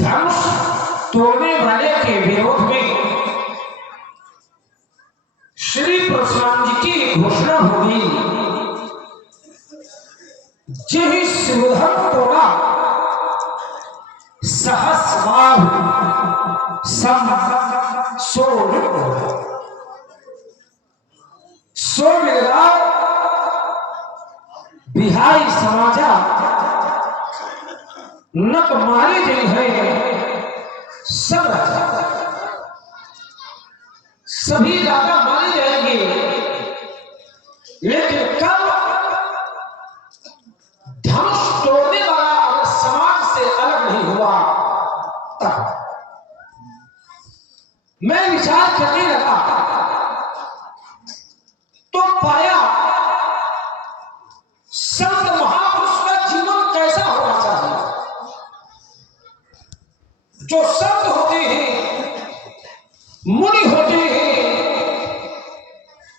धनुष तोड़ने वाले के विरोध में श्री परशुराम जी की घोषणा होगी। जय शिवधन तोड़ा सहस्रबाहु सो मिला बिहारी समाजा नक मारे गई है सब सभी राजा मारे जाएंगे, लेकिन कब धनुष तोड़ने वाला अगर समाज से अलग नहीं हुआ तब। मैं विचार करने लगा तो पाया संत महापुरुष का जीवन कैसा होना चाहिए। जो संत होते हैं, मुनि होते हैं,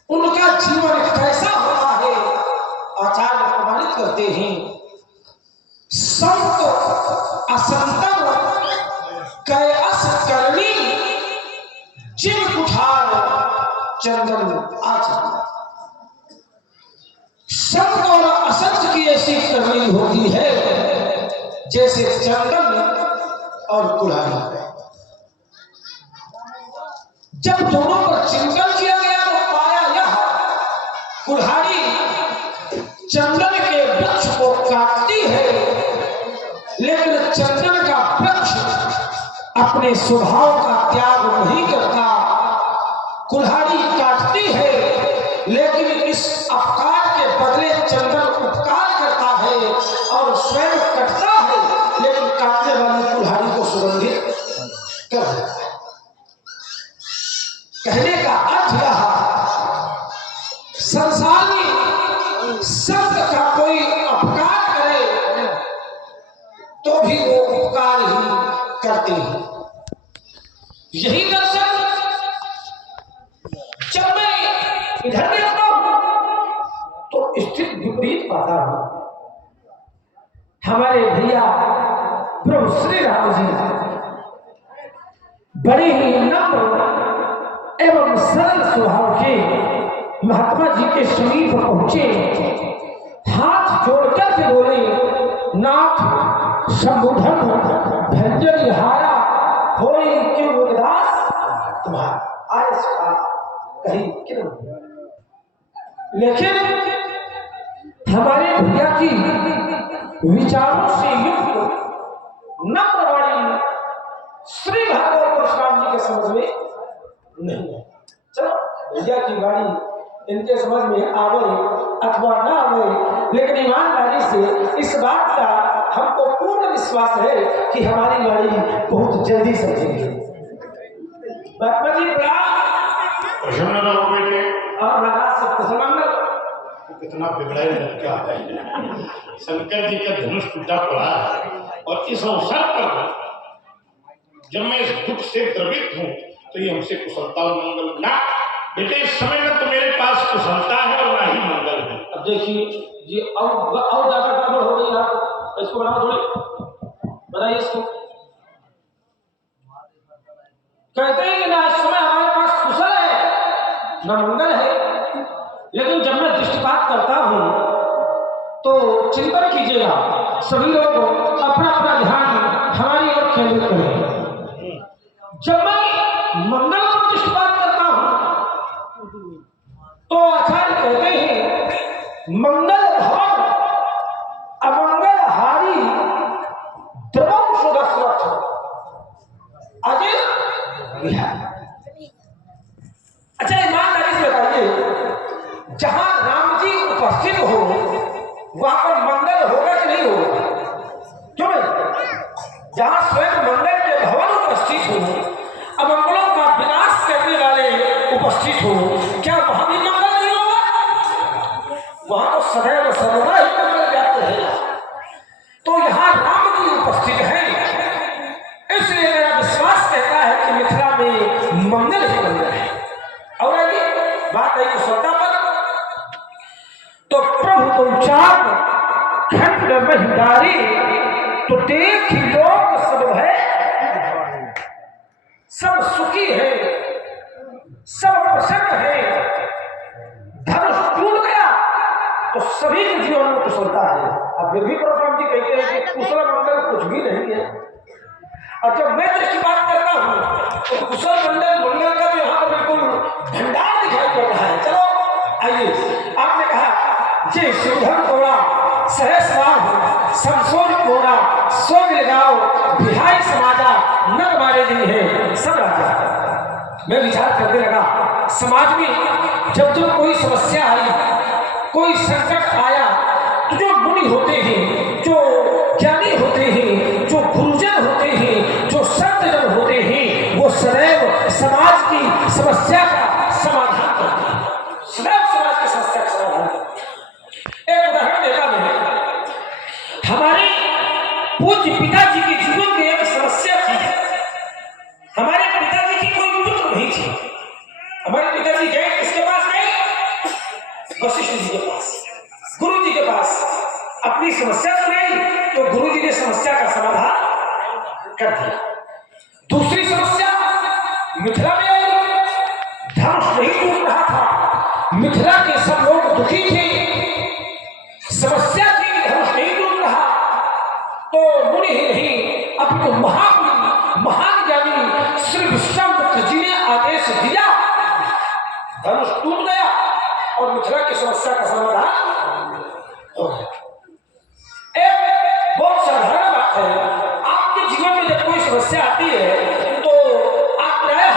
उनका जीवन कैसा होता है आचार्य प्रमाणित करते हैं। संत असंतम कैअस करनी जिन कुठार चंदन आचरण। संत और असंत की ऐसी करनी होती है जैसे चंदन और कुल्हाड़ी। जब दोनों पर चिंतन किया गया तो पाया यह कुल्हाड़ी चंदन के वृक्ष को काटती है, लेकिन चंदन का वृक्ष अपने स्वभाव का त्याग नहीं करता। कुल्हाड़ी काटती है, लेकिन इस अपकार के बदले चंदन उपकार करता है और स्वयं कटता है, लेकिन काटने वाली कुल्हाड़ी को सुगंधित कर देता है। कहने का अर्थ यह संसार में संत का कोई अपकार करे तो भी वो उपकार ही करते हैं। यही दर्शन जब मैं इधर देखता हूं तो स्थिति विपरीत पाता हूं। हमारे भैया प्रभु श्री राम जी बड़े ही नम्र एवं सरल स्वभाव के महात्मा जी के समीप पहुंचे, हाथ जोड़कर के बोले, नाथ संबोधन भंजन हारा होई के उदास तुम्हारा आयस का कहीं क्यों। लेकिन हमारे भैया की विचारों से युक्त नम्रवाणी श्री भागवत परशुराम जी के समझ में नहीं है। चलो भैया की वाणी इनके समझ में आवे अथवा ना आवे, लेकिन ईमानदारी से इस बात का हमको पूर्ण विश्वास है कि हमारी वाणी बहुत जल्दी समझेंगे। महात्मा जी प्रसन्न रहो बेटे और महाराज से प्रसन्न। कितना बिगड़ा लड़का है। शंकर जी का धनुष टूटा पड़ा है और इस अवसर पर जब मैं इस दुख से द्रवित हूँ तो ये हमसे कुशलता और मंगल ना। बेटे इस समय में तो मेरे पास कुशलता है और ना ही मंगल है। अब देखिए ये और ज्यादा गड़बड़ हो गई। आप इसको बनाओ थोड़ी, बताइए इसको। कहते हैं कि ना इस समय हमारे पास कुशल है ना मंगल है, लेकिन जब मैं दृष्टिपात करता हूं तो चिंतन कीजिएगा, सभी लोग अपना अपना ध्यान हमारी ओर केंद्रित करें। जब मैं मंगल पर दृष्टिपात करता हूं तो आचार्य कहते हैं मंगल भवन अमंगल हारी द्रवम सुदस्वथ अजय विहार। अच्छा ईमानदारी से बताइए, जहां राम जी उपस्थित हो वहां पर मंगल होगा कि नहीं होगा? क्यों नहीं? जहां स्वयं मंगल के भवन उपस्थित हो, अमंगलों का विनाश करने वाले उपस्थित हो, क्या वहां भी मंगल नहीं होगा? वहां तो सदैव सर्वदा ही मंगल व्याप्त है। तो यहाँ राम जी उपस्थित है, इसलिए मेरा विश्वास कहता है कि मिथिला में मंगल ही मंगल है। और आइए बात आई कुशलता पर, तो प्रभु तुम चार खंड महिदारी कभी तो देख लोग सब है, सब सुखी है, सब प्रसन्न है। धनुष टूट गया तो सभी के जीवन में कुशलता है। अब फिर भी परशुराम जी कहते हैं कि कुशल मंगल कुछ भी नहीं है। और जब मैं इसकी बात करता हूं तो कुशल मंगल का तो यहाँ पर बिल्कुल भंडार दिखाई पड़ रहा है। चलो आइए, आपने कहा जे शिवधन कोड़ा सहस्राम समसोन कोड़ा स्वर्ग लगाओ बिहाई समाजा नर मारे दिन है सब राजा। मैं विचार करने लगा, समाज में जब कोई समस्या आई, कोई संकट आया, तो जो मुनि होते हैं, जो ज्ञानी होते हैं, जो गुरुजन होते हैं, जो संतजन होते हैं, वो सदैव समाज की समस्या का समाधान करते हैं। सदैव समाज की समस्या का समाधान करते हैं। एक उदाहरण देता मैं, हमारे पूज्य पिताजी के जीवन में एक समस्या थी। हमारे पिताजी की कोई पुत्र नहीं थी। हमारे पिताजी गए किसके पास गए? वशिष्ठ जी के पास, गुरु जी के पास अपनी समस्या सुनाई तो गुरु जी ने समस्या का समाधान कर दिया। दूसरी समस्या मिथिला में आई, धनुष नहीं टूट रहा था, मिथिला के सब लोग दुखी थे, समस्या थी कि धनुष नहीं टूट रहा। तो मुनि ही नहीं, अब तो महान ज्ञानी श्री विश्वामित्र जी ने आदेश दिया, धनुष टूट गया और मिथिला की समस्या का समाधान हो गया। एक बहुत साधारण बात है, आपके जीवन में जब कोई समस्या आती है तो आप प्रायः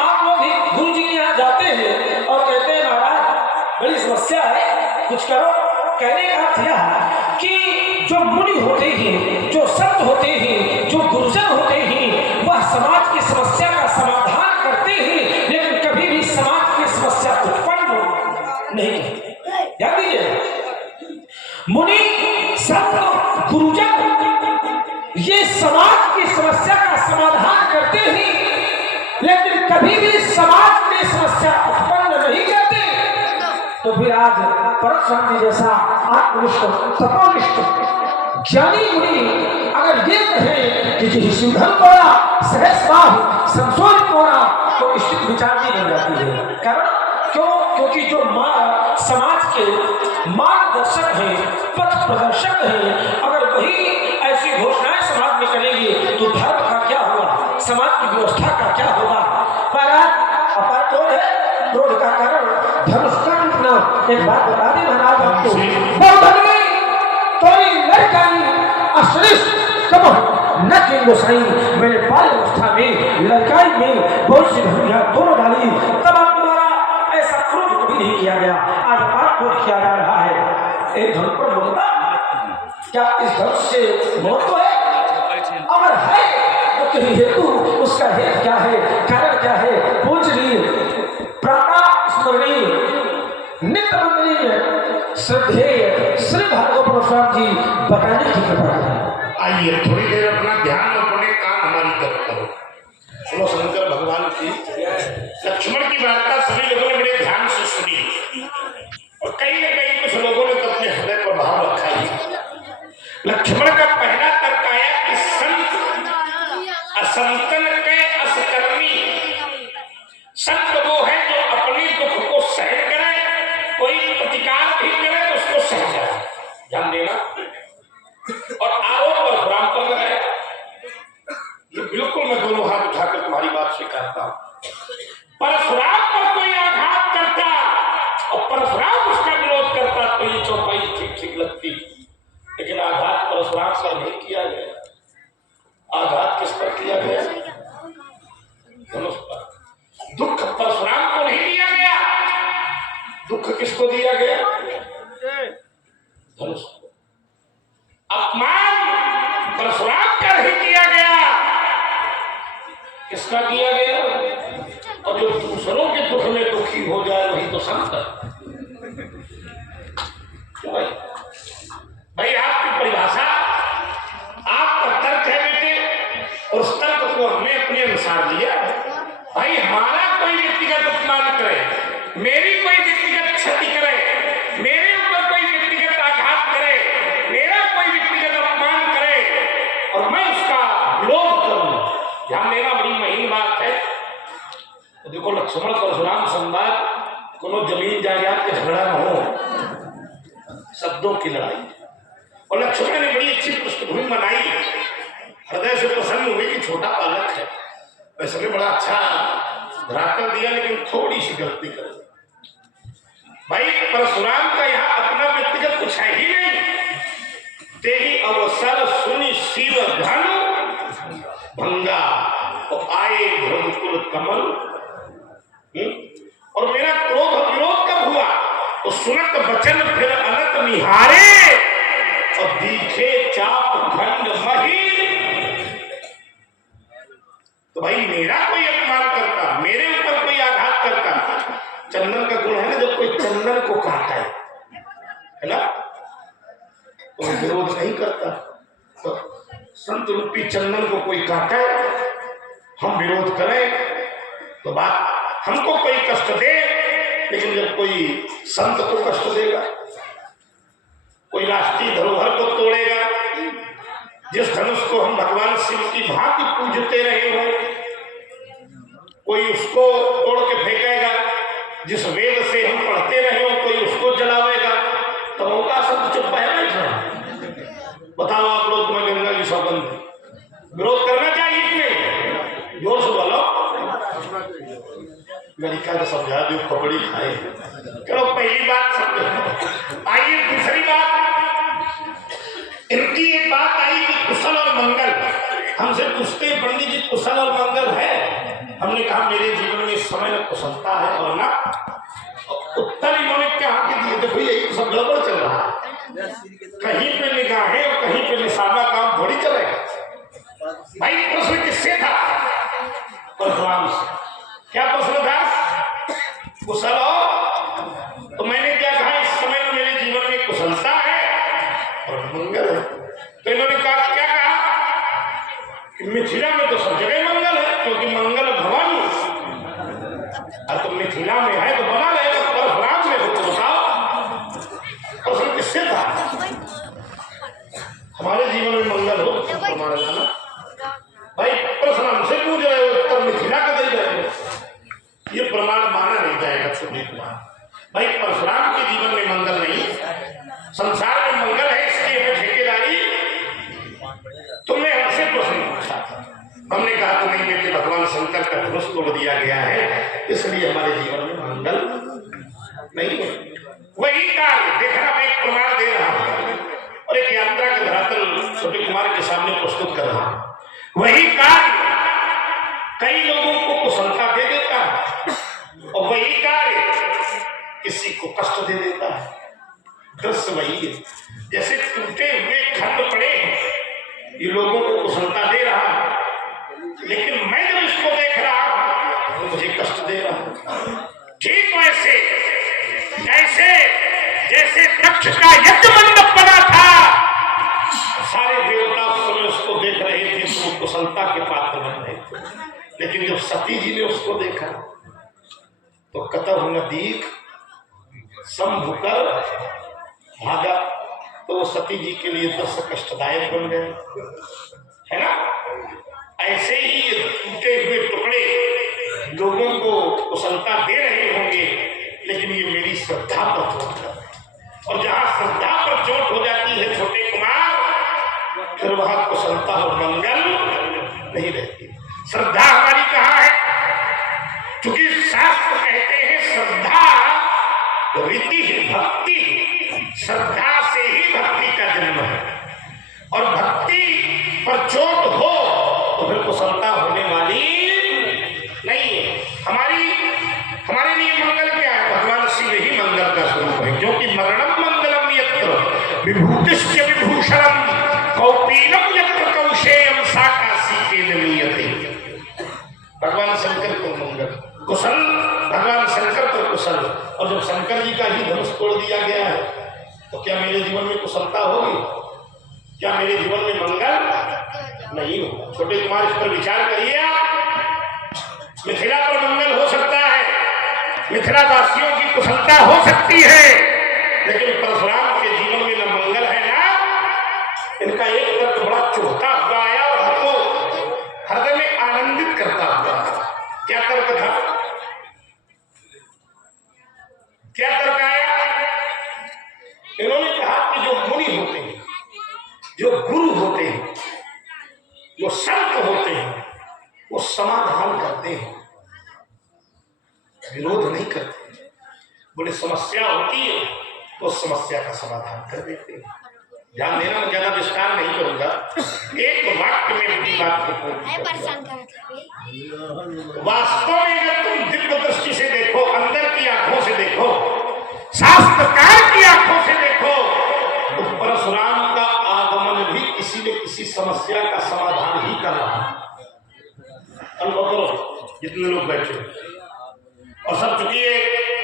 आप लोग भी गुरु जी के यहाँ जाते हैं और कहते हैं महाराज बड़ी समस्या है, कुछ करो। कहने का अर्थ यह कि जो मुनि होते हैं, जो संत होते हैं, जो गुरुजन होते हैं, वह समाज की समस्या का समाधान करते हैं, लेकिन कभी भी समाज की समस्या उत्पन्न नहीं करते। ध्यान दीजिए, मुनि संत गुरुजन ये समाज की समस्या का समाधान करते हैं, लेकिन कभी भी समाज में समस्या उत्पन्न नहीं करते। तो फिर आज परशुराम जी जैसा आत्मनिष्ठ तपोनिष्ठ ज्ञानी मुनि अगर ये कहें कि शिवधन कोड़ा सहस्राम समसोन कोड़ा, तो निश्चित विचार भी बन जाती है। कारण क्यों? क्योंकि जो समाज के मार्गदर्शक हैं, पथ प्रदर्शक हैं, अगर वही ऐसी घोषणाएं समाज में करेंगे तो धर्म का क्या होगा, समाज की व्यवस्था का क्या होगा। पर अपार क्रोध है, क्रोध का कारण धनुष का टूटना। एक बात बता दें महाराज आपको, न के गोसाई मैंने बाल अवस्था में लड़काई में बहुत सी धनिया दोनों डाली, तब आप तुम्हारा ऐसा क्रोध कभी नहीं किया गया। आज बात क्रोध किया जा रहा है। एक धन पर बोलता क्या इस धन से महत्व है? अगर है तो कहीं हेतु उसका हेतु क्या है, कारण क्या है? पूजनीय प्रातः स्मरणीय नित्य वंदनीय श्रद्धेय श्री भार्गव परशुराम जी बताने की कृपा करें। आइए थोड़ी देर अपना ध्यान अपने काम हमारी तरफ करो। सुनो शंकर भगवान की लक्ष्मण की वार्ता सभी लोगों ने बड़े ध्यान से सुनी और कहीं न कहीं कुछ लोगों ने तो अपने हृदय पर भाव रखा ही। लक्ष्मण का पहला तर्क आया कि संत असंतन के असकर्मी। संत वो है जो अपने दुख को सहन करे, कोई प्रतिकार भी करे तो उसको सह जाए। ध्यान देना। और आरोप परशुराम पर लगाया। ये बिल्कुल मैं दोनों हाथ उठाकर तुम्हारी बात से कहता हूं। परशुराम पर कोई आघात करता और परशुराम उसका विरोध करता तो ये चौपाई ठीक ठीक लगती, लेकिन आघात परशुराम पर नहीं किया गया। आघात किस पर किया गया? धनुष पर। दुख परशुराम को नहीं दिया गया, दुख किसको दिया गया? धनुष को। अपमान परशुराम का नहीं किया गया, किसका किया गया? और जो दूसरों के दुख में दुखी हो जाए वही तो संत है। भाई आपकी परिभाषा, आपका तर्क है बेटे, और उस तर्क को हमने अपने अनुसार लिया। भाई हमारा कोई व्यक्तिगत अपमान करे, मेरी कोई व्यक्तिगत क्षति करे, मेरे ऊपर कोई व्यक्तिगत आघात करे, मेरा कोई व्यक्तिगत अपमान ध्यान देना, बड़ी महीन बात है। तो देखो लक्ष्मण परशुराम संवाद कोनो जमीन जायदाद का झगड़ा न हो, शब्दों की लड़ाई। और लक्ष्मण ने बड़ी अच्छी पृष्ठभूमि बनाई, हृदय से प्रसन्न हुए कि छोटा बालक है, वैसे में बड़ा अच्छा धरातल दिया, लेकिन थोड़ी सी गलती कर दी। भाई परशुराम का यहाँ अपना व्यक्तिगत कुछ है ही नहीं। तेरी अवसर सुनि शिव धन भंगा और आए ध्रुवकुल कमल। और मेरा क्रोध और विरोध कब हुआ? तो सुनत वचन फिर अनत निहारे और दिखे चाप खंड मही। तो भाई मेरा कोई अपमान करता, मेरे ऊपर कोई आघात करता, चंदन का गुण है ना, जब कोई चंदन को काटा है ना, तो विरोध नहीं करता। तो संत रूपी चंदन को कोई काटा है, हम विरोध करें तो बात हमको कोई कष्ट दे, लेकिन जब कोई संत को कष्ट देगा, कोई राष्ट्रीय धरोहर को तोड़ेगा, जिस धनुष को हम भगवान शिव की भांति पूजते रहे हो, कोई उसको तोड़ के फेंकेगा, जिस वेद से हम पढ़ते रहे हो कोई उसको जलावेगा, तो उनका संत चुप है बैठा। बताओ आप लोग, तुम्हें गंगा की सौगंध विरोध करना चाहिए कि नहीं? जोर से बोलो। लड़का को समझा दो, खबड़ी खाए। चलो पहली बात समझो। आइए दूसरी बात, इनकी एक बात आई कि कुशल और मंगल। हमसे पूछते हैं पंडित जी कुशल और मंगल है? हमने कहा मेरे जीवन में इस समय न कुशलता है और ना। उत्तर इन्होंने क्या दिए, देखो यही सब गड़बड़ चल रहा है, कहीं पे निगाहें और कहीं पे निशाना काम थोड़ी चलेगा। भाई प्रश्न किससे था? परशुराम से। क्या प्रश्न था? कुशल हो? तो मैंने क्या कहा, इस समय में मेरे जीवन में कुशलता है और मंगल है। तो इन्होंने कहा, क्या कहा कि मिथिला में तो सब जगह मंगल है, क्योंकि मंगल भवन। और तुम मिथिला में है तो बना रहेगा, परशुराम में हो तो बताओ प्रश्न किससे था? हमारे जीवन में मंगल हो तो प्रमाण लाना। भाई प्रश्न हमसे पूछ रहे हो, उत्तर मिथिला का दे रहे हो, ये प्रमाण माना नहीं जाएगा। सुनिए भाई, परशुराम के जीवन में मंगल नहीं, संसार में मंगल है, इसकी हमें ठेकेदारी। तुमने हमसे प्रश्न पूछा, हमने कहा नहीं बेटे, भगवान शंकर का धनुष तोड़ दिया गया है, इसलिए हमारे जीवन में मंगल नहीं है। वही कार्य देखना, मैं एक प्रमाण दे रहा हूं और एक यात्रा के धरातल छोटे कुमार के सामने प्रस्तुत कर रहा हूं। वही कार्य कई लोगों को कुशलता दे देता है और वही कार्य किसी को कष्ट दे देता है। दृश्य वही है, जैसे टूटे हुए खंड पड़े ये लोगों को कुशलता दे रहा है, लेकिन मैं जब इसको देख रहा हूं तो मुझे कष्ट दे रहा हूं। ठीक वैसे जैसे दक्ष का यज्ञ मंडप बना था, सारे देवता उस समय उसको देख रहे थे तो कुशलता के पात्र बन रहे थे, लेकिन जब सती जी ने उसको देखा तो कतहु न दीख शंभु कर भागा, तो वो सती जी के लिए दृश्य कष्टदायक बन गए, है ना। ऐसे ही ये टूटे हुए टुकड़े लोगों को कुशलता दे रहे होंगे, लेकिन ये मेरी श्रद्धा पर चोट कर, और जहां श्रद्धा पर चोट हो जाती है छोटे कुमार, फिर वहां कुशलता और मंगल नहीं रहती। श्रद्धा हमारी कहाँ है? क्योंकि शास्त्र कहते हैं श्रद्धा रीति भक्ति, श्रद्धा से ही भक्ति का जन्म है, और भक्ति पर चोट हो तो फिर कुशलता होने वाली नहीं है। हमारे लिए मंगल क्या है? भगवान शिव ही मंगल का स्वरूप है, क्योंकि मरणम मंगलम यत्र विभूतिश्च विभूषणम कौपीनम यत्र कौशेयम साकासी के नियते। भगवान शंकर को मंगल, कुशल भगवान शंकर को कुशल। और जब शंकर जी का ही धनुष तोड़ दिया गया है तो क्या मेरे जीवन में कुशलता होगी? क्या मेरे जीवन में मंगल नहीं होगा? छोटे कुमार इस पर विचार करिए आप। मिथिला पर मंगल हो सकता है, मिथिला वासियों की कुशलता हो सकती है, लेकिन परशुराम के जीवन में न मंगल है ना। इनका एक तर्क बड़ा चुभता हुआ आया और हमको हृदय में आनंद करता हुआ। क्या तर्क था? क्या तर्क आया? इन्होंने कहा कि जो मुनि होते हैं, जो गुरु होते हैं, जो संत होते हैं, वो समाधान करते हैं, विरोध नहीं करते। बोले समस्या होती है तो समस्या का समाधान कर देते हैं। ध्यान देना, मैं ज्यादा विस्तार नहीं करूंगा, एक वाक्य में अपनी बात को वास्तव में अगर तुम दिव्य दृष्टि से देखो, अंदर की आंखों से देखो, शास्त्रकार की आंखों से देखो, तो परशुराम का आगमन भी किसी न किसी समस्या का समाधान ही कर रहा है। अनुभव करो जितने लोग बैठे, और सब चूंकि ये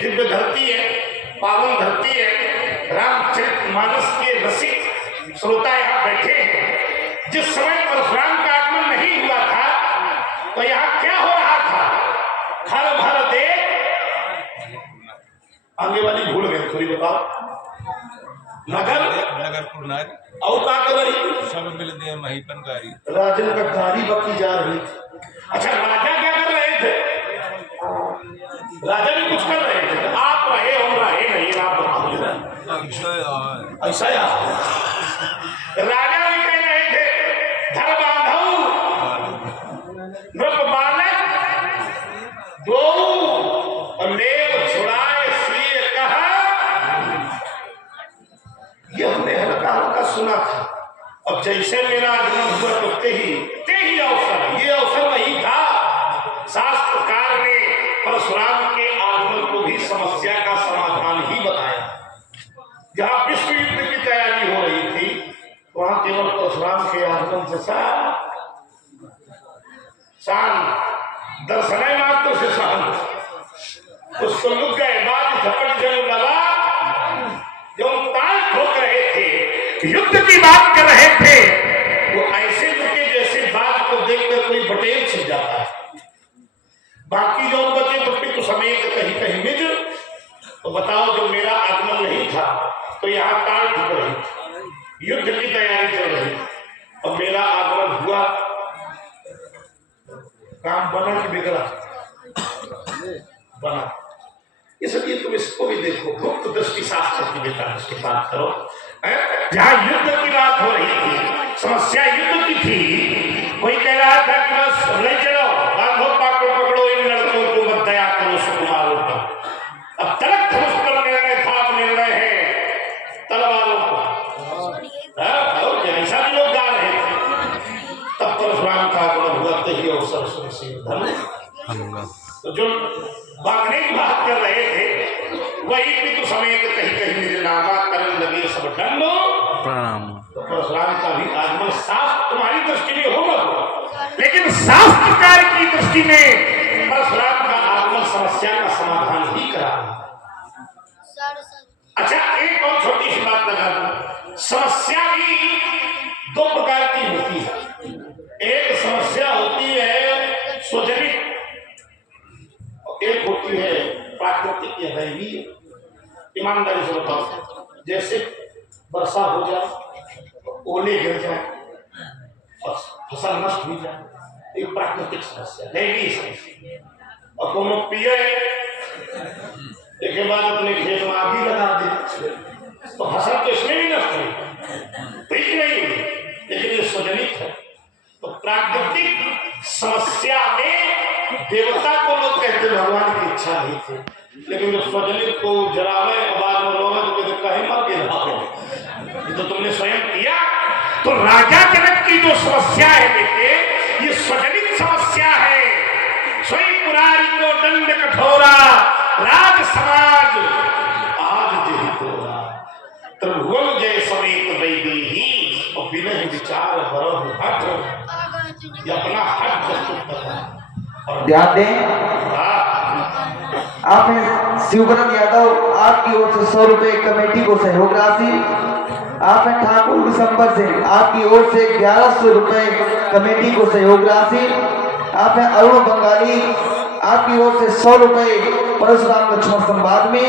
दिव्य धरती है, पावन धरती है, रामचरितमानस के रसिक श्रोता यहाँ बैठे हैं। जिस समय परशुराम का आगमन नहीं हुआ था तो यहाँ क्या हो रहा था? खर भर दे, आगे वाली भूल गए, थोड़ी बताओ। नगरपुर नारी और क्या कर रही? सब मिल दे महीपनकारी, राजन का गाड़ी बकी जा रही थी। अच्छा, राजा क्या कर रहे थे? राजा भी कुछ कर रहे थे। आप रहे, हम रहे नहीं, आप बताओ। ऐसा राजा भी कह रहे थे, धर बांधो नृप बालक दो लेव छुड़ाए सीए कहा। ये हमने हल्का हल्का सुना था। अब जैसे मेरा आगमन हुआ तो ते ही अवसर, ये अवसर नहीं था। शास्त्रकार ने परशुराम के आगमन को भी समस्या का समाधान ही बताया। जहां विश्व युद्ध की तैयारी हो रही थी, वहां केवल परशुराम के आगमन से दर्शन मात्र से सहन उसको लुक गए। बाद झपट जल लगा, जो ताल ठोक रहे थे, युद्ध की बात कर रहे थे, वो ऐसे लुके जैसे बात को देखकर कोई बटेर छिप जाता है। बाकी जो बचे तो पितु समेत कहीं कहीं निज। तो बताओ, जब मेरा आगमन नहीं था तो यहाँ ताल ठुक रही, युद्ध की तैयारी चल रही, और मेरा आगमन हुआ, काम बना कि बिगड़ा? बना। इसलिए तुम इसको भी देखो, गुप्त दृष्टि शास्त्र की बेटा इसकी बात करो। जहाँ युद्ध की बात हो रही थी, समस्या युद्ध की थी, कोई कह रहा था कि बस ले चलो, बांधो पाको पकड़ो इन लड़कों को, मत दया करो सुकुमारों पर। अब तलक धनुष पर निर्णय था, अब निर्णय है तलवारों पर। और जैसा भी लोग गा रहे थे, तब परशुराम का आगमन हुआ, तही अवसर सुनिश्चित। तो जो भागने की बात कर रहे थे, वही पितु समेत कहीं कहीं मेरे नामा करने लगे सब दंडो प्रणाम। तो परशुराम का भी आगमन शास्त्र तुम्हारी दृष्टि में होगा, लेकिन शास्त्रकार की दृष्टि में परशुराम का आगमन समस्या का समाधान ही करा। अच्छा, एक और छोटी सी बात लगा दूं। समस्या भी दो प्रकार की होती है। एक समस्या होती है स्वजनिक, एक होती है प्राकृतिक या दैवीय। ईमानदारी से बताओ, जैसे वर्षा हो जाए, ओले गिर जाए, फसल नष्ट हो जाए, एक प्राकृतिक समस्या, दैवीय समस्या। और कोनो पिए के बाद अपने खेत में आग लगा दे, तो फसल तो इसमें भी नष्ट हुई, ठीक नहीं हुई, लेकिन ये स्वजनिक है। तो प्राकृतिक समस्या में देवता को लोग कहते भगवान की इच्छा नहीं थी, लेकिन जब स्वजनिक को जलावे, बाद में रोवे तो कहते कहीं मर गया, तो तुमने स्वयं किया। तो राजा जनक की जो समस्या है बेटे, ये स्वजनिक समस्या है। स्वयं पुरारी को दंड कठोरा, राज समाज आज जही तोरा, त्रिभुवन जय समेत वैदेही, और विनय विचार बरहु हठ, ये अपना हट प्रस्तुत करना। ध्यान दें, आपने शिवकरण यादव आपकी ओर से 100 रुपए कमेटी को सहयोग राशि, आपने ठाकुर दिसंबर से आपकी ओर से 1100 रुपए कमेटी को सहयोग राशि, आपने अरुण बंगाली आपकी ओर से 100 रुपए परशुराम लक्ष्मण संवाद में,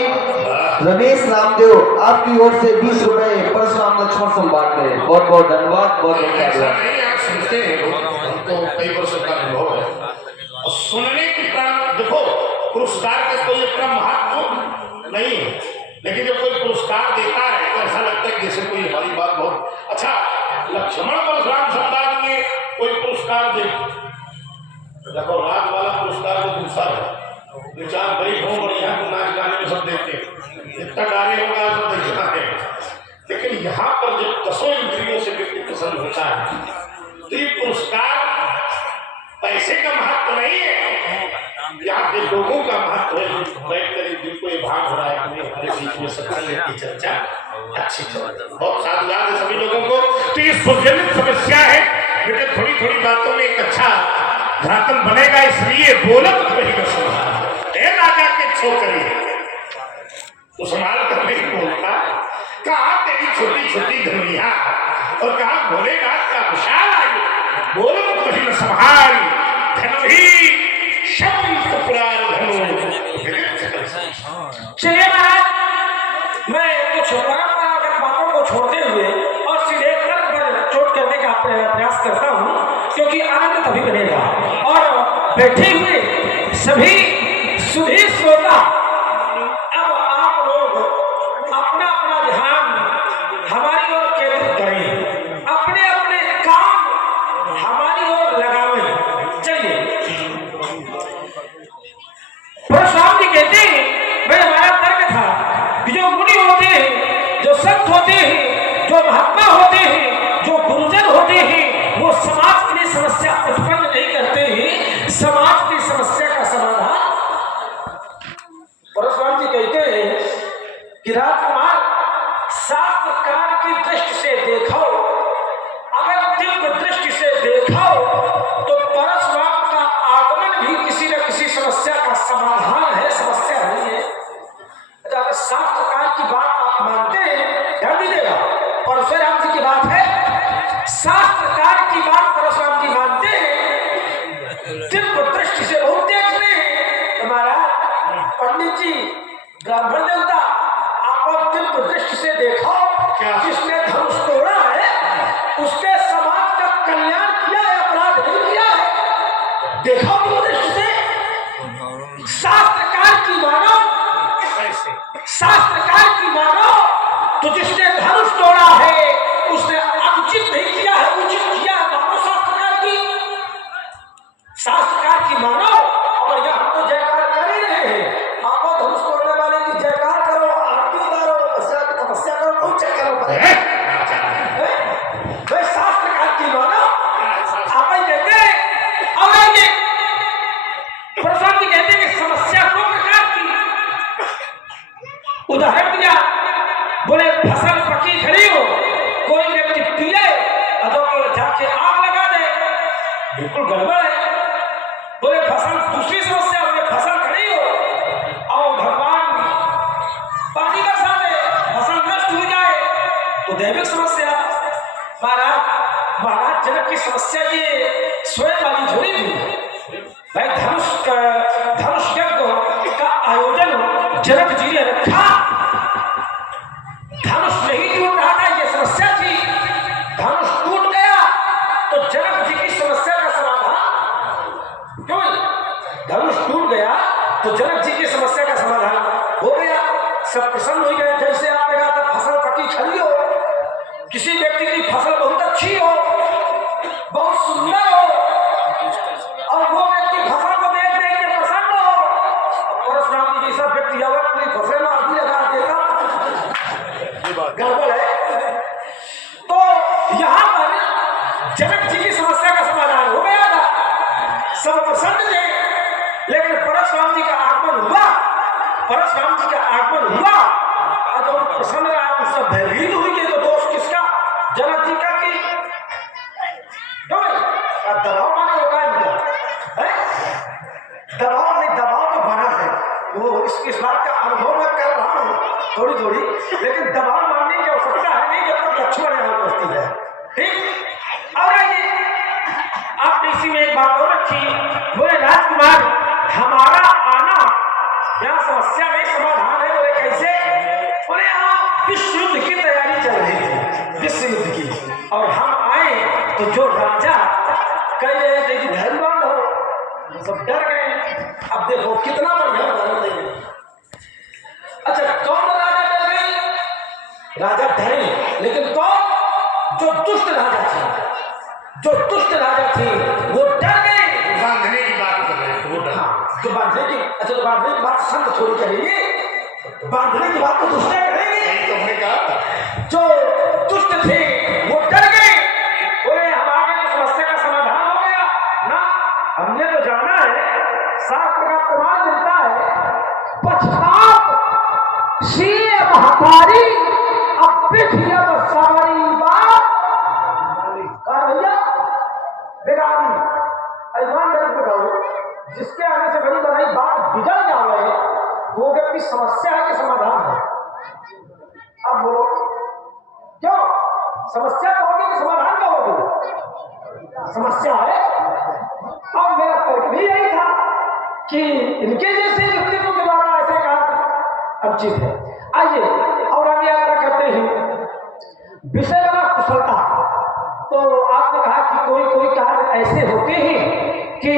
रमेश नामदेव आपकी ओर से 20 रुपए परशुराम लक्ष्मण संवाद में। बहुत बहुत धन्यवाद, बहुत बहुत धन्यवाद। सुनते हैं तो कई वर्षों का अनुभव है। पुरस्कार का कोई अपना महत्व नहीं है, लेकिन जब कोई पुरस्कार देता है तो ऐसा लगता है जैसे कोई हमारी बात बहुत अच्छा। लक्ष्मण परशुराम सम्राट में कोई पुरस्कार दे, देखो राज वाला पुरस्कार तो दूसरा है, विचार बड़ी हो बढ़िया नाच गाने में सब देते हैं, जितना गाने होगा सब देखना है। लेकिन यहाँ पर जब 10 इंद्रियों से व्यक्ति प्रसन्न होता है तो ये पुरस्कार पैसे का महत्व नहीं है, यहाँ के लोगों का महत्व है। बैठ कर जिनको ये भाग हो रहा है हमारे बीच में सत्संग की चर्चा अच्छी बहुत साथ याद है सभी लोगों को। तो ये सुजनित समस्या है बेटे, थोड़ी थोड़ी बातों में एक अच्छा धरातल बनेगा, इसलिए बोलत वही का सुना राजा के छोकरी तो संभाल कर नहीं बोलता, कहा तेरी छोटी छोटी धनुया और कहा भोलेनाथ का विशाल आयु, बोलत वही न संभाल धनु ही शब्द पुराण धनु। चलिए महाराज, मैं कुछ परंपरागत बातों को छोड़ते हुए और सीधे कर्म पर चोट करने का प्रयास करता हूँ, क्योंकि आनंद तभी बनेगा। और बैठे हुए सभी सुधी श्रोता, अब आप लोग अपना अपना ध्यान हमारी ओर केंद्रित करें, अपने अपने काम हमारी ओर लगावें। चलिए, परशुराम जी कहते हैं, भाई हमारा तर्क था कि जो मुनि होते हैं, जो संत होते हैं, जो महात्मा होते हैं, जो गुरुजन होते हैं, वो समाज के लिए समस्या उत्पन्न नहीं करते हैं, समाज की समस्या का समाधान। परशुराम जी कहते हैं कि राजकुमार, शास्त्रकार की दृष्टि से देखो, अगर दिव्य दृष्टि से देखो तो परशुराम का आगमन भी किसी न किसी समस्या का समाधान है, समस्या नहीं है। अगर शास्त्रकार की बात आप मानते हैं, ध्यान दीजिएगा, परशुराम जी की बात है, शास्त्रकार की बात परशुराम जी मानते हैं, दिव्य दृष्टि से बहुत देखते हैं। हमारा पंडित जी, ब्राह्मण देवता, आप दिव्य दृष्टि से देखो, जिसने धनुष तोड़ा है उसके समाज का कल्याण किया है, अपराध नहीं किया है। देखो दिव्य दृष्टि से, शास्त्रकार की मानो, शास्त्रकार की मानो तो जिसने धनुष तोड़ा है उसने अनुचित नहीं किया है, उचित किया है। मानो शास्त्रकार की, शास्त्रकार की मानो। और यह हम तो जयकार कर ही रहे हैं, आप धनुष तोड़ने वाले की जयकार करो, आरती उतारो, तपस्या करो, कौन चक्कर भाई शास्त्रकार की मानो। आप कहते हैं, अब आइए, परशुराम जी कहते हैं कि समस्या दो प्रकार की, उदाहरण दिया, बोले फसल पकी खड़ी हो, कोई व्यक्ति पिए और जाके आग लगा दे, बिल्कुल गड़बड़ है। बोले फसल, दूसरी समस्या, बोले फसल खड़ी हो और भगवान पानी बरसा दे, फसल नष्ट हो जाए, तो दैविक समस्या। महाराज जनक की समस्या ये स्वयं वाली थोड़ी थी भाई। धनुष यज्ञ का आयोजन जनक जी ने रखा, धनुष नहीं टूट रहा था, ये समस्या थी। धनुष टूट गया तो जनक जी की समस्या का समाधान क्यों? धनुष टूट गया तो जनक जी की समस्या का समाधान हो गया, सब प्रसन्न हो गए। जैसे आपने कहा था फसल पकी खड़ी हो, किसी व्यक्ति की फसल बहुत अच्छी हो, बहुत सुंदर हो, और वो व्यक्ति फसल को देख देख के प्रसन्न हो, परशुराम जी जैसा व्यक्ति अगर अपनी फसल में आदमी लगा देगा, गड़बड़ है। तो यहाँ पर जनक जी की समस्या का समाधान हो गया था, सब प्रसन्न थे। लेकिन परशुराम जी का आगमन हुआ, परशुराम जी का आगमन हुआ, और प्रसन्न रहा, उससे भयभीत हुई कि तो दोष किसका? जनक जी का कि दबाव माने होगा इनका, दबाव नहीं, दबाव तो बना है, वो इस बात का अनुभव मैं कर रहा हूँ थोड़ी थोड़ी, लेकिन दबाव मानने की आवश्यकता है नहीं जब तक लक्ष्मण यहाँ उपस्थित है। ठीक, और आइए, आपने इसी में एक बात और रखी, बोले राजकुमार हमारा आना यहाँ समस्या में समाधान है। बोले कैसे? बोले यहाँ विश्व युद्ध की तैयारी चल रही थी, विश्व युद्ध की, और हम आए तो जो राजा कह रहे थे कि धैर्यवान हो, सब डर गए। अब देखो कितना बढ़िया उदाहरण देंगे। अच्छा, कौन राजा डर गए? राजा डरे, लेकिन कौन? जो दुष्ट राजा थे, जो दुष्ट राजा थे वो डर गए। बांधने की बात कर रहे हैं, वो डर। हाँ, तो बांधने की, अच्छा तो बांधने की बात संत थोड़ी करेंगे, बांधने की बात तो दुष्ट करेंगे। यही तो हमने कहा, जो दुष्ट थे वो डर गए, बोले हमारे तो समस्या का समाधान हो गया ना। हमने तो जाना है, शास्त्र का प्रमाण मिलता है, पछताप शीय महतारी अब विधि अब सारी बात। भैया बेगारी अभिमान गलत बताओ, जिसके आने से बड़ी बनाई बात बिगड़ जाए वो व्यक्ति समस्या है कि समाधान है? अब बोलो क्यों? समस्या कहोगे कि समाधान कहोगे? समस्या है। अब मेरा तर्क भी यही था कि इनके जैसे व्यक्तित्व के द्वारा ऐसे काम अनुचित है। आइए और आगे यात्रा करते हैं। विषय बना कुशलता। तो आपने कहा कि कोई कोई कार्य ऐसे होते हैं कि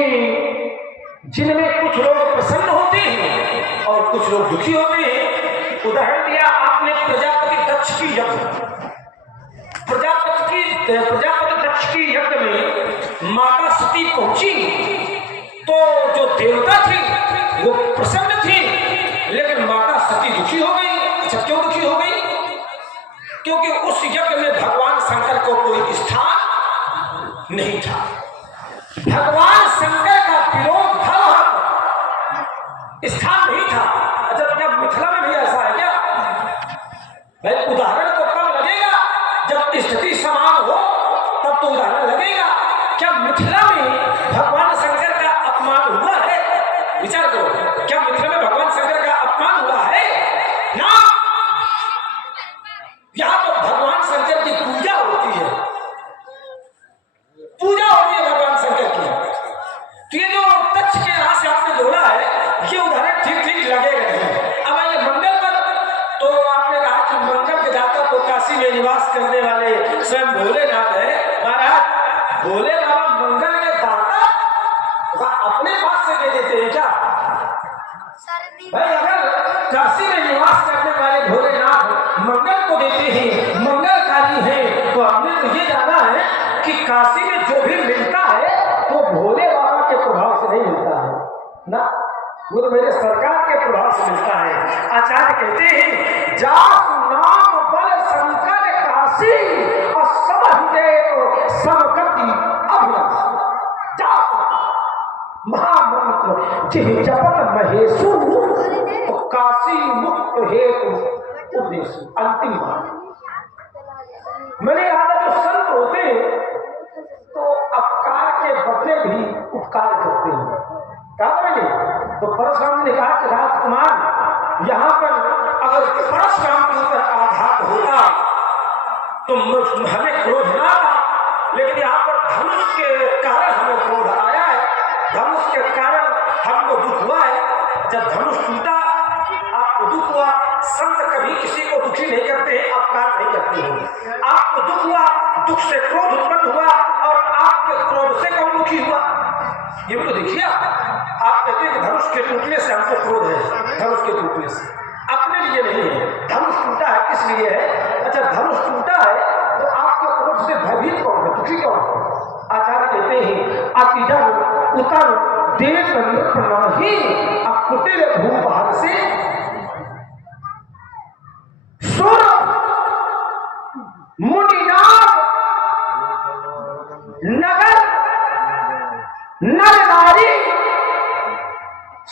जिनमें कुछ लोग प्रसन्न होते हैं और कुछ लोग दुखी होते हैं। उदाहरण दिया आपने प्रजापति दक्ष की यज्ञ। प्रजापति दक्ष की यज्ञ में माता सती पहुंची तो जो देवता थे वो प्रसन्न थे, लेकिन माता सती दुखी हो गई। अच्छा, क्यों दुखी हो गई? क्योंकि उस यज्ञ में भगवान शंकर को कोई स्थान नहीं था। भगवान शंकर का विरोध था, स्थान नहीं था। अच्छा, क्या मिथिला में भी ऐसा है क्या? भाई उदाहरण तो तब लगेगा जब स्थिति समान हो, तब तो उदाहरण लगेगा। क्या मिथिला में भगवान शंकर का अपमान हुआ है? विचार करो, क्या मिथिला में भगवान शंकर का अपमान हुआ है? ना, यहां तो भगवान शंकर की पूजा होती है, पूजा होती है भगवान शंकर की। तो ये जो दक्ष के राह से आपने जोड़ा है, ये उदाहरण ठीक ठीक लगेगा नहीं। अब आइए मंगल पर। तो आपने कहा कि मंगल के दाता तो काशी में निवास करने वाले स्वयं भोलेनाथ है। महाराज, भोले बाबा मंगल के दाता अपने पास से दे देते हैं क्या? भाई अगर काशी में निवास करने वाले भोलेनाथ मंगल को देते हैं, मंगलकारी हैं, तो हमने तो ये जाना है कि काशी में जो भी मिलता है वो भोले बाबा के प्रभाव से नहीं मिलता है ना, वो तो मेरे सरकार के प्रभाव से मिलता है। आचार्य कहते हैं, जासु नाम बल शंकर काशी और समदेव समगति अभिलाष। जासु महामंत्र जिह जपत महेशु तो काशी मुक्त हेतु उपदेश। अंतिम बात मैंने कहा था, जो संत होते हैं तो अपकार के बदले भी उपकार करते हैं। कहा मैंने तो परशुराम ने कहा कि राजकुमार, यहाँ पर अगर परशुराम के ऊपर आघात होता तो हमें क्रोध ना आता, लेकिन यहाँ पर धनुष के कारण हमें क्रोध आया है, धनुष के कारण हमको दुख हुआ है। जब धनुष टूटा आपको दुख हुआ। संत कभी किसी को दुखी नहीं करते, अपकार नहीं करते हो। आपको दुख हुआ, दुख से क्रोध उत्पन्न हुआ, और आपके क्रोध से कौन दुखी हुआ? ये भी तो देखिए। आप कहते हैं कि धनुष के टूटने से हमको क्रोध है, धनुष के टूटने से अपने लिए नहीं है। धनुष टूटा है किस लिए है? अच्छा, धनुष टूटा है तो आपके क्रोध से भयभीत कौन है, दुखी कौन है? आचार्य कहते हैं, अतिजन उतर देव नहीं अकुटिल भूभाग से सुर मुनिनाथ नगर नर नारी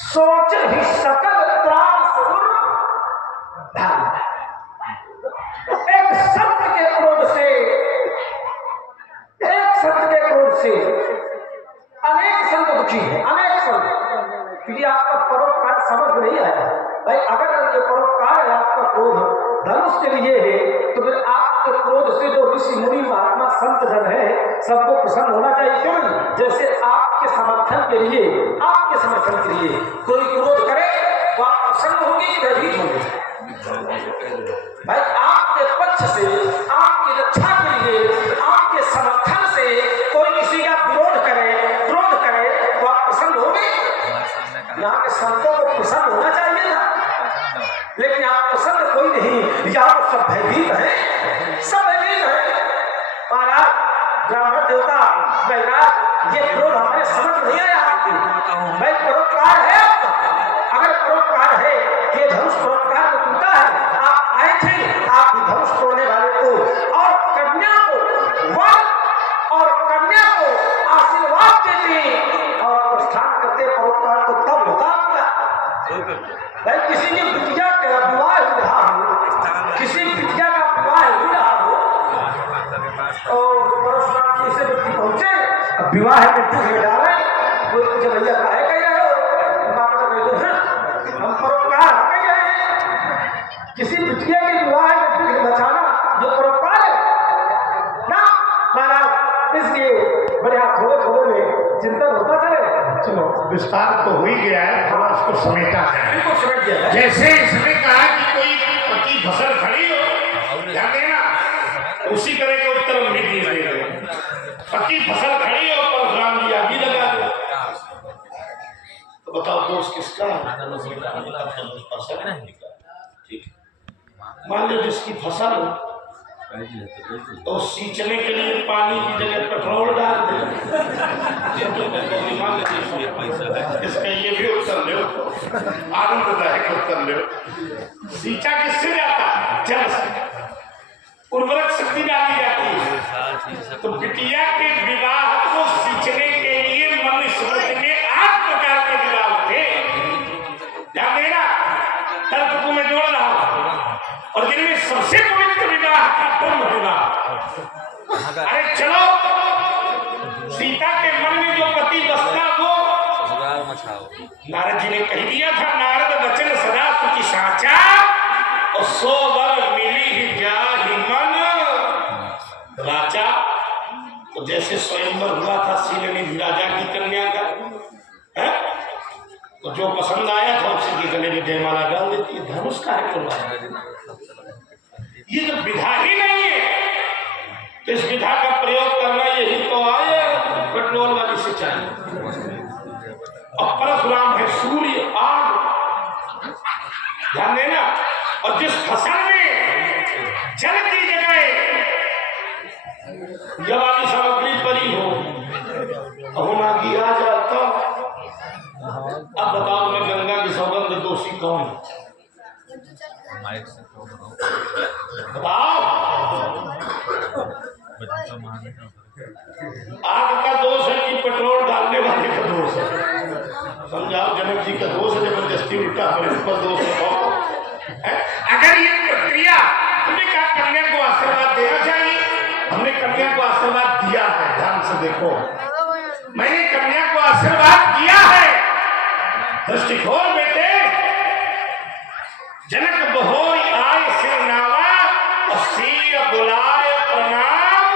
सोच ही सकल त्रास एक संत के क्रोध से, एक संत के क्रोध से अनेक संत दुखी है, अनेक संत। ये आपका परोपकार समझ में नहीं आया भाई। अगर ये परोपकार है, आपका क्रोध धनुष के लिए है, तो फिर आपके क्रोध से जो ऋषि मुनि महात्मा संत जन है सबको प्रसन्न होना चाहिए, क्यों नहीं? जैसे आपके समर्थन के लिए, आपके समर्थन के लिए कोई क्रोध करे तो आप प्रसन्न होंगे कि भयभीत होंगे? भाई आपके पक्ष से, आपकी रक्षा के लिए, आपके समर्थन से कोई किसी का विरोध करे, क्रोध करे तो आप प्रसन्न होंगे ब्राह्मण देवता बैराग ये क्रोध हमारे समझ नहीं आया आपके भाई परोपकार है आपका अगर परोपकार है ये धनुष परोपकार में टूटा है आप आए थे आप धनुष तोड़ने वाले को और कन्या को वर और कन्या को आशीर्वाद देते और प्रस्थान करते परोपकार तो तब होगा आपका भाई किसी की बिटिया का विवाह हो रहा हो किसी बिटिया का विवाह हो रहा हो और परशुराम जी से व्यक्ति पहुंचे अब विवाह के दुख में डाले वो पूछे भैया काहे कह रहे हो बाप तो कहते हैं हम परोपकार कह रहे हैं किसी बिटिया के विवाह के दुख में बचाना ये परोपकार है ना महाराज इसलिए बड़े थोड़े थोड़े में चिंतन होता चले चलो विस्तार तो हो ही गया है थोड़ा उसको समेटा है बिल्कुल समझ गया जैसे इसने कहा कि कोई पकी फसल खड़ी हो ध्यान देना उसी तरह के उत्तर हम भी दे रहे पकी फसल खड़ी हो परशुराम जी आगे लगा दो तो बताओ दोस्त किसका है ठीक मान लो जिसकी फसल हो तो सींचने के लिए पानी की जगह पेट्रोल डाल दे इसका ये भी उत्तर दो आनंददायक उत्तर दो सींचा किससे जाता है जल से उर्वरक शक्ति डाली जाती है तो बिटिया के विवाह को सींचने के लिए मनुष्य में 8 प्रकार के विवाह थे ध्यान देना तर्क को मैं जोड़ रहा हूं और जिनमें सबसे पवित्र विवाह था ब्रह्म विवाह अरे चलो सीता के मन में जो पति बसता वो नारद जी ने कह दिया था नारद वचन सदा सुखी साचा और 100 वर मिली ही जाहि मन राजा तो जैसे स्वयंवर हुआ था शीलनिधि राजा की कन्या का है तो जो पसंद आया था उसी के गले में जयमाला डाल देती है धनुष का है ये तो विधा ही नहीं है तो इस विधा का प्रयोग करना यही तो आया पेट्रोल वाली सिंचाई और परशुराम है सूर्य आग ध्यान देना और जिस फसल में जल की जगह जल वाली सामग्री परी हो होना की आ जाता अब बताओ मैं गंगा की सौगंध दोषी कौन बताओ आग का दोष है कि पेट्रोल डालने वाले का दोष है समझाओ जनक जी का दोष है जबरदस्ती उल्टा हमारे ऊपर दोष है अगर ये प्रक्रिया तुमने कहा कन्या को आशीर्वाद देना चाहिए हमने कन्या को आशीर्वाद दिया है ध्यान से देखो मैंने कन्या को आशीर्वाद दिया है दृष्टिकोण बेटे जनक बहोई आय सिर नावा और सिर बुलाए प्रणाम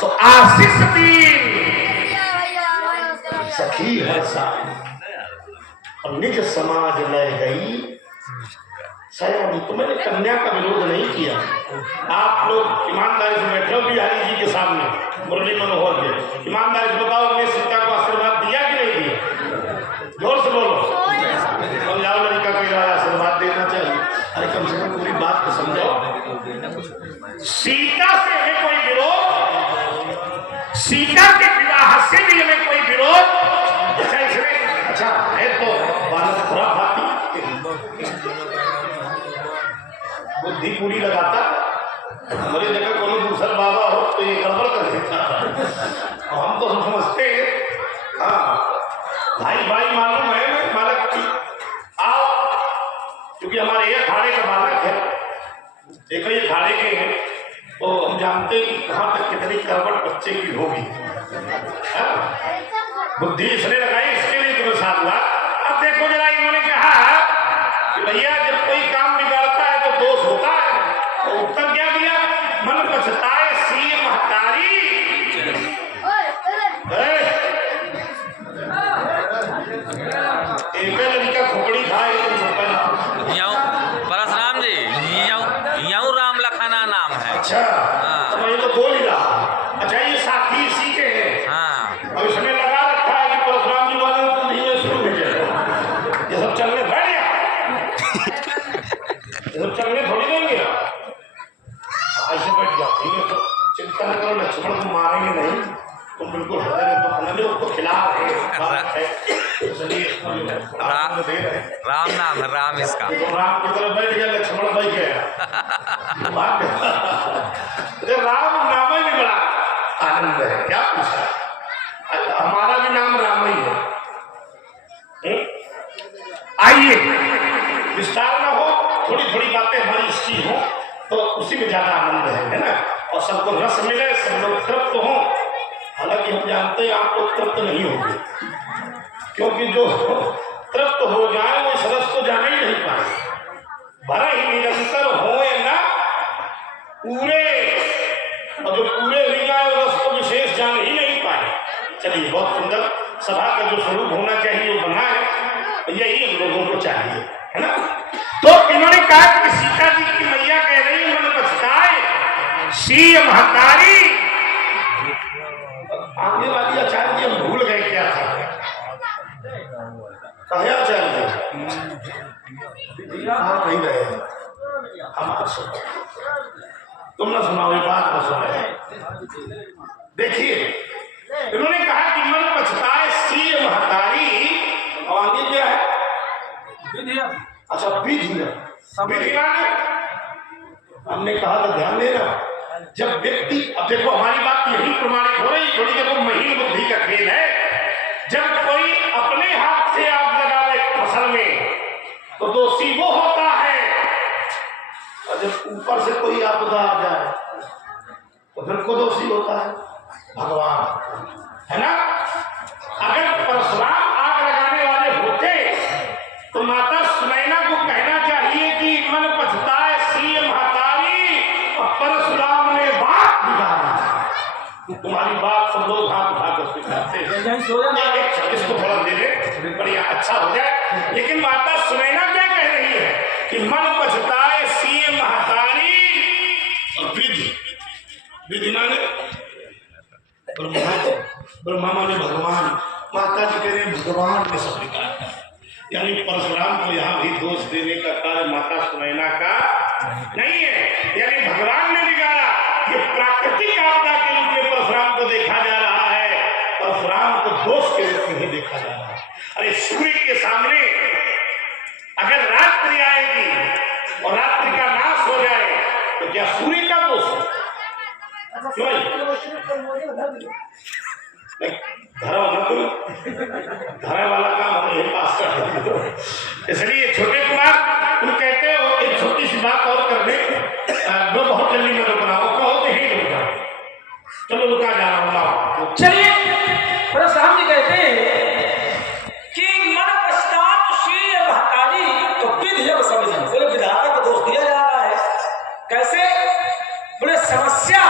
तो आशीष दीन सखी है और निज समाज लय गई सयानी तो मैंने कन्या का विरोध नहीं किया आप लोग ईमानदारी से बैठे हो बिहारी जी के सामने मुरली मनोहर के ईमानदारी से बताओ हमने सीता को आशीर्वाद दिया कि नहीं दिया जोर से बोलो समझाओ लड़का को आशीर्वाद देना चाहिए अरे कम से कम पूरी बात को समझाओ सीता से हमें कोई विरोध सीता के विवाह से भी हमें कोई विरोध अच्छा है तो बालक खुराफाती बुद्धि पूरी लगाता हमारी जगह कोई दूसरा बाबा हो तो ये गड़बड़ कर देता हम तो समझते हैं हाँ भाई भाई मालूम है बालक की आओ क्योंकि हमारे ये अखाड़े का बालक है देखो ये अखाड़े के हैं तो हम जानते हैं कि कहाँ तक कितनी करवट बच्चे की होगी बुद्धि इसने लगाई इसके लिए तुम्हें साथ हुआ अब देखो जरा इन्होंने कहा कि भैया जब कोई काम बिगाड़ता है तो दोष होता है तो उत्तर क्या दिया मन पछताए सी महतारी एक लड़का खोपड़ी खाए परशुराम जी यूं राम लखाना नाम है अच्छा तो ये तो बोल ही रहा अच्छा ये साथी इसी के हैं हाँ और इसने लगा रखा है कि परशुराम जी तुम बिल्कुल हृदय में दुख न लो, उसको खिला रहे बात है, चलिए इसको जो है आपको दे रहे हैं। राम नाम है, राम इसका। तो राम की तरफ बैठ गया, लक्ष्मण बैठ गया। अरे राम नाम ही बड़ा आनंद है, क्या पूछा, हमारा भी नाम राम ही है। आइए विस्तार न हो, थोड़ी थोड़ी बातें हमारी इसकी हो तो उसी में ज्यादा आनंद है ना, और सबको रस मिले, सब लोग तृप्त हो। हालांकि हम जानते हैं आपको तृप्त नहीं होंगे, क्योंकि जो तृप्त हो जाए वो इस रस को जाने ही नहीं पाए, भरा ही निरंतर हो ना पूरे, और जो पूरे हो जाए वो रस को विशेष जान ही नहीं पाए। चलिए बहुत सुंदर सभा का जो स्वरूप होना चाहिए वो बना है, यही हम लोगों को चाहिए, है ना। तो इन्होंने कहा कि सीता जी की मैया कह रही है मन पछताए सी महतारी। आगे वाली आचार्य जी हम भूल गए क्या था, कहे आचार्य नहीं रहे हमारा सुनो, तुम ना सुनाओ ये बात ना सुनाए। देखिए इन्होंने कहा कि मन पछताए सी महतारी, और आगे क्या है, अच्छा विधि हमने कहा था ध्यान देना, जब व्यक्ति, अब देखो हमारी बात यही प्रमाणित हो रही, थोड़ी देखो महीन बुद्धि का खेल है। जब कोई अपने हाथ से आग लगावे फसल में तो दोषी वो होता है, और जब ऊपर से कोई आपदा आ जाए तो फिर को दोषी होता है भगवान, है ना। अगर परशुराम आग लगाने वाले होते तो माता सुनैना को कहना चाहिए कि मन पछताए सी महतारी, और परशुराम ने बात बिगाड़ी। तुम्हारी बात सब लोग हाथ उठा कर स्वीकारते हैं, इसको थोड़ा दे दे बढ़िया अच्छा हो जाए। लेकिन माता सुनैना क्या कह रही है कि मन पछताए सी महतारी, और विधि, विधि माने ब्रह्मा माने भगवान, माता जी कह रहे हैं भगवान ने सब बिगाड़ा, यानी परशुराम को यहाँ भी दोष देने का कार्य माता सुनैना का नहीं है, यानी भगवान ने बिगाड़ा। ये प्राकृतिक आपदा के रूप में परशुराम को देखा जा रहा है, परशुराम को दोष के रूप में ही देखा जा रहा है। अरे सूर्य के सामने अगर रात्रि आएगी और रात्रि का नाश हो जाए तो क्या सूर्य का दोष है? क्यों घर वाला काम हमें पास कर, इसलिए छोटे कुमार तुम कहते हो एक छोटी सी बात और कर दे, वो बहुत जल्दी में रुकना, वो कहो तो ही रुकना, चलो रुका जा रहा हूँ। चलिए परशुराम जी कहते हैं कि मन पछताए सी महतारी, तो विधि अब समझ, बोले विधाता को दोष दिया जा रहा है, कैसे, बोले समस्या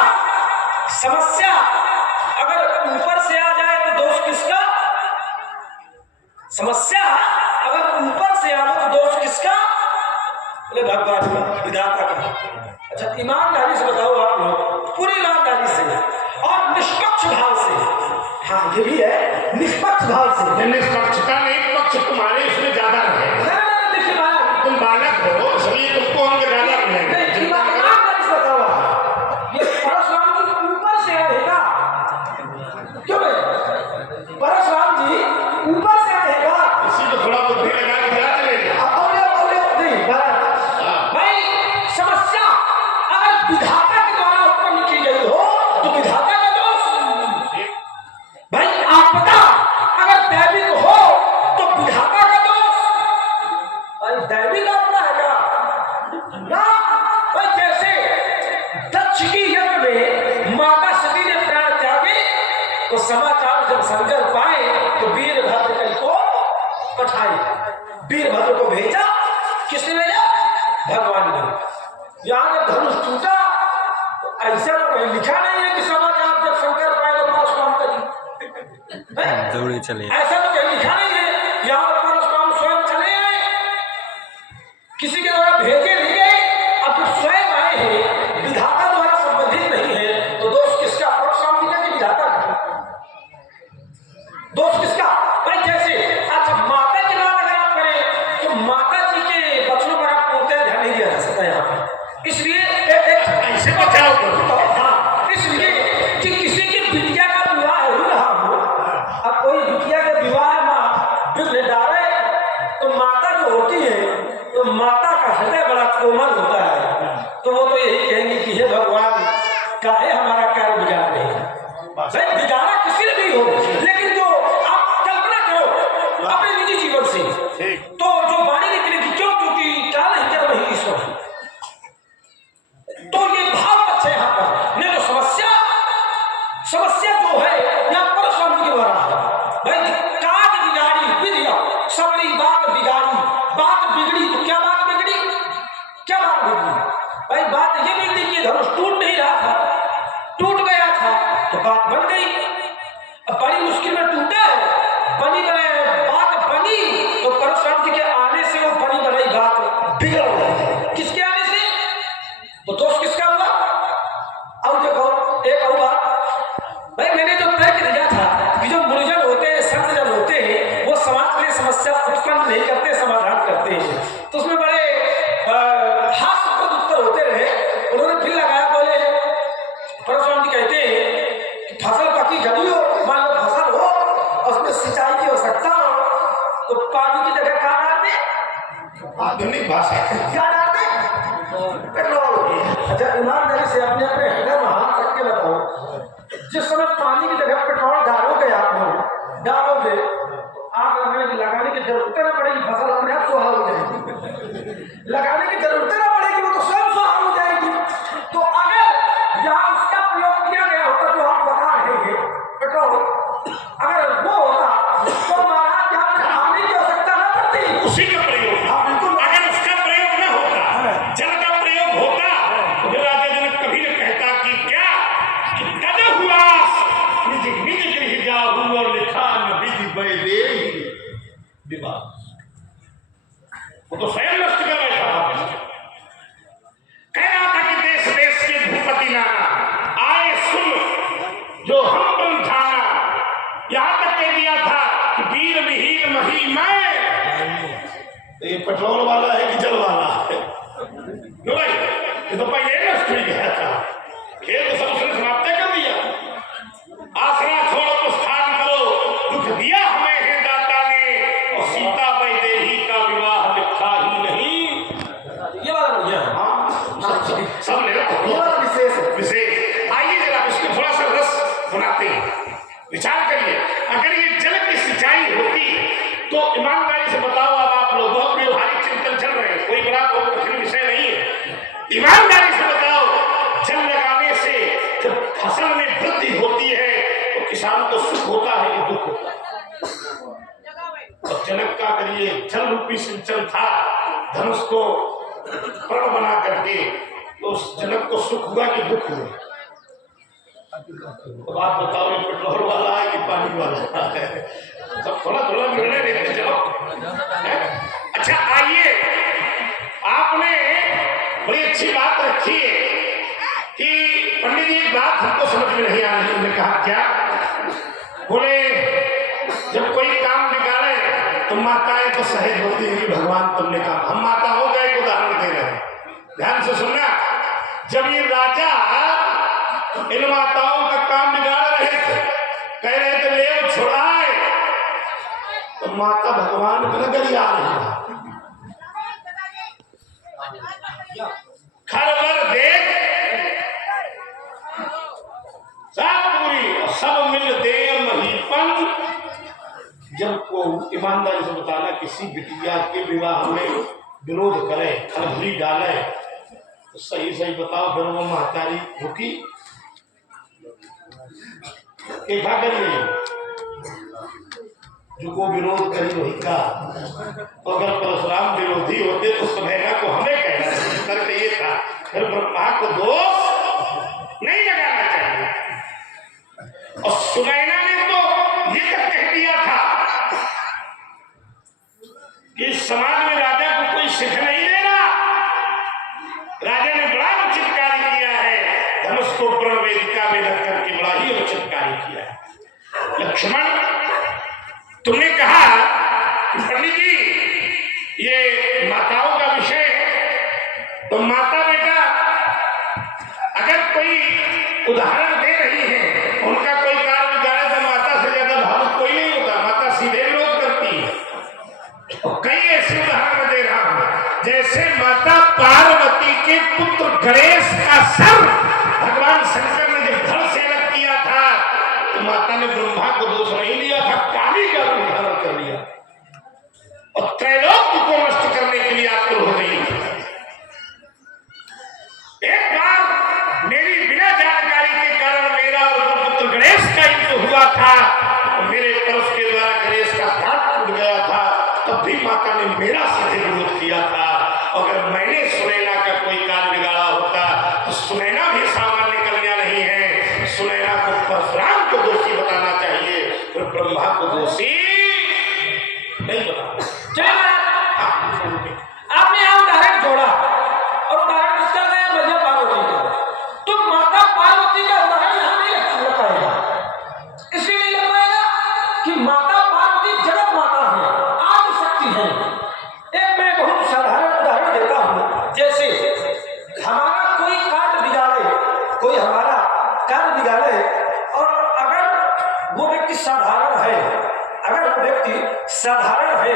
अगर ऊपर से आ जाए तो दोष किसका, समस्या अगर ऊपर से आए तो दोष किसका, बोले भगवान का, विधाता का। अच्छा ईमानदारी से बताओ आप लोग, पूरी ईमानदारी से और निष्पक्ष भाव से, हाँ ये भी है निष्पक्ष भाव से, निष्पक्षता नहीं, पक्ष तुम्हारे इसमें ज्यादा है, तुम बालक हो इसलिए तुमको हम ज्यादा ईमानदारी से बताओ, ये परशुराम जी ऊपर से आएगा, क्यों भाई परशुराम जी ऊपर से आएगा, इसी को थोड़ा बुद्धि लगा के ध्यान नहीं भाई, समस्या अगर विधाता के द्वारा उत्पन्न की गई हो तो विधाता का दोष, भाई आपदा अगर दैविक हो तो विधाता का दोष, भाई दैविक आपदा है क्या ना। भाई जैसे दक्ष की यज्ञ में माता सती ने प्राण त्यागे तो समाचार जब संजय पाए तो वीरभद्र को पठाए, वीरभद्र को भेजा, किसने भेजा, भगवान ने। यहाँ जब धनुष टूटा तो ऐसा तो कहीं लिखा नहीं है कि समाचार जब शंकर पाए तो परशुराम करी, जरूरी चले, ऐसा तो कहीं लिखा नहीं है। यहाँ पर परशुराम स्वयं चले आए, किसी के द्वारा भेजे नहीं गए, अब जब स्वयं आए हैं, विधाता द्वारा संबंधित नहीं है, तो दोष किसका, परशुराम जी का कि विधाता का, दोष किसका। भाई जैसे अच्छा माता की बात अगर आप करें तो माता जी के बच्चों पर आप पूर्णतः ध्यान नहीं दिया जा सकता यहाँ पर, इसलिए ऐसे बचाओ करो, इसलिए कि किसी की बिटिया का विवाह बिगाड़ा किसी ने भी हो, लेकिन जो आप कल्पना करो अपने निजी जीवन से, तो जो वाणी निकलेगी क्यों, क्योंकि काल ही जन्म ही ईश्वर है। तो ये भाव अच्छा यहाँ पर नहीं, तो समस्या जो है यहाँ पर स्वामी के द्वारा है। भाई काज बिगाड़ी विधिया सबरी बात बिगाड़ी, बात बिगड़ी तो क्या बात बिगड़ी, क्या बात बिगड़ी भाई, बात ये बिगड़ी कि धनुष टूट नहीं रहा था, टूट गया था तो बात बन गई। अब बड़ी मुश्किल में टूटा है, बात बनी तो परशुराम जी के आने से वो बनी बनाई बात बिगड़ गई। किसके आने से, तो दोष किसका हुआ। अब देखो एक और बात भाई, मैंने जो तय किया था कि जो मुनिजन होते हैं, संतजन होते हैं, वो समाज के लिए समस्या उत्पन्न नहीं करते, समाधान करते हैं। तो उसमें बड़े हास्यास्पद उत्तर होते रहे। उन्होंने फिर लगाया, बोले परशुराम जी कहते हैं कि फसल पकी जड़ी हो, मान लो फसल हो और उसमें सिंचाई की आवश्यकता हो, तो पानी की जगह क्या डाल दे, आधुनिक भाषा क्या डाल दे, पेट्रोल। अच्छा ईमानदारी से अपने अपने हृदय में हाथ रख के बताओ, जिस समय पानी की जगह पेट्रोल डालोगे, आप डालोगे, आग लगाने की जरूरत ना पड़ेगी, फसल अपने आप सुहाग हो जाएगी, लगाने की जरूरत ना पड़ेगी, वो तो स्वयं सुहाग हो जाएगी। तो अगर यहाँ उसका प्रयोग किया गया होता जो आप बता रहे हैं पेट्रोल, अगर वो होता तो महाराज यहाँ पे आने की आवश्यकता न पड़ती, उसी का प्रयोग। अगर उसका प्रयोग न होता, जल का प्रयोग होता, तो राजा जनक कभी न कहता कि क्या कि कद हुआ निज निज गृह जाहू और लिखा न विधि बैदे विवाह। वो तो स्वयं नष्ट कर बैठा था। कह रहा था कि देश देश के भूपति नाना आए सुन जो हम बंधाना, यहां तक कह दिया था कि वीर विहीन मही मैं। ये पेट्रोल वाला है कि जल वाला है, भाई ये तो पहले नष्ट हो गया था, खेल तो सब उसने समाप्त कर दिया। आसरा छोड़ो प्रस्थान करो, दुख दिया हमें है दाता ने, और सीता वैदेही का विवाह लिखा ही नहीं। ये वाला बढ़िया है। सब ले ये वाला विशेष है। विशेष। आइए जरा इसको थोड़ा सा रस बनाते हैं, विचार करिए। अगर ये जल की सिंचाई होती तो ईमानदारी से बताओ, अब आप लोग बहुत व्यवहारिक चिंतन चल रहे हैं, कोई बड़ा बहुत कठिन विषय नहीं है। ईमानदारी से बताओ, जल लगाने से जब फसल में वृद्धि होती है तो किसान को सुख होता है कि दुख होता है। और जनक का अगर ये जल रूपी सिंचन था, धनुष को प्रण बना करके, तो उस जनक को सुख हुआ कि दुख हुआ। तो आप बताओ ये पेट्रोल वाला है कि पानी वाला है, सब थोड़ा थोड़ा निर्णय लेते जाओ। अच्छा आइए, आपने बड़ी अच्छी बात रखी है कि पंडित जी एक बात हमको समझ में नहीं आ रही। उन्होंने कहा क्या, बोले जब कोई काम बिगाड़े तो माताएं तो सहज होती है कि भगवान तुमने कहा। हम माताओं का एक उदाहरण दे रहे हैं, ध्यान से सुनना। जब ये राजा इन माताओं का काम बिगाड़ रहे थे, कह रहे थे ले छुड़ाए, तो माता भगवान को गरिया रही, खरबर देख सब पूरी सब मिल दे महीपन। जब को ईमानदारी से बताना, किसी बिटिया के विवाह में विरोध करे, खलबली डाले, तो सही सही बताओ फिर वो महतारी रुकी क्या करिए, जो को विरोध करी वही का। तो अगर परशुराम विरोधी होते तो सुनैना को हमें कहना चाहिए, तर्क ये था, फिर ब्रह्मा को दोष नहीं लगाना चाहिए। और सुनैना ने तो ये तक कह दिया था कि समाज में राजा को कोई सिख नहीं देना। राजा ने बड़ा उचित कार्य किया है, धनुष को प्रण वेदिका में रख करके बड़ा ही उचित कार्य किया है। लक्ष्मण, तुमने कहा कि पंडित जी ये माताओं का विषय है, तो माता बेटा अगर कोई उदाहरण दे रही है, उनका कोई कार्य बिगाड़े तो माता से ज्यादा भावुक कोई नहीं होता, माता सीधे विरोध करती है। कई ऐसे उदाहरण दे रहा हूं, जैसे माता पार्वती के पुत्र गणेश का सर भगवान शंकर ने जब धड़ से अलग किया था, तो माता ने ब्रह्मा को दोष नहीं दिया था, काली का रूप धारण कर लिया और त्रैलोक्य को नष्ट करने के लिए आतुर हो गई। एक बार मेरी बिना जानकारी के कारण मेरा और पुत्र गणेश का युद्ध हुआ था, मेरे तरफ के द्वारा गणेश का दांत टूट गया था, तब भी माता ने मेरा सही विरोध किया था। अगर मैंने सुनैना का कोई कार्य बिगाड़ा होता तो सुनैना भी सामान्य कन्या नहीं है, सुनैना को परशुराम को दोषी बताना चाहिए, पर ब्रह्मा को दोषी नहीं बताना। आपने यहाँ उदाहरण जोड़ा और उदाहरण किसका दिया? मैया पार्वती का। तो माता पार्वती का उदाहरण यहाँ नहीं लग पाएगा, इसलिए नहीं लग पाएगा कि माता पार्वती जगत माता है, आदि शक्ति है। एक मैं बहुत साधारण उदाहरण देता हूँ, जैसे हमारा कोई कार्य बिगाड़े और अगर वो व्यक्ति साधारण है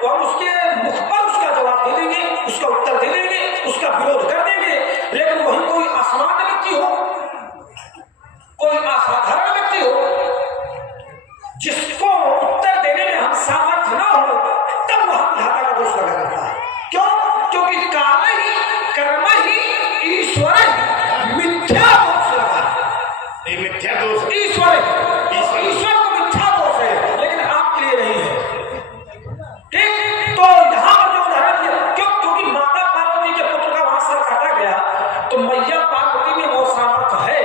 तो हम उसके मुख पर उसका जवाब दे देंगे, उसका उत्तर दे देंगे, उसका विरोध कर देंगे। लेकिन वही कोई असामान्य व्यक्ति हो, कोई असाधारण व्यक्ति हो, जिसको उत्तर देने में हम सामर्थ्य ना हो, तब वह विधाता का दोष लगा करता है। क्यों? क्योंकि काल ही कर्म ही ईश्वर ही मिथ्या दोष लगा है। मिथ्या दोष ईश्वर को मिथ्या दोष है, लेकिन आपके लिए नहीं है। ठीक? तो यहाँ पर जो उदाहरण दिया, क्यों? क्योंकि माता पार्वती के पुत्र का वहां सर काटा गया, तो मैया पार्वती में वो सामर्थ्य है,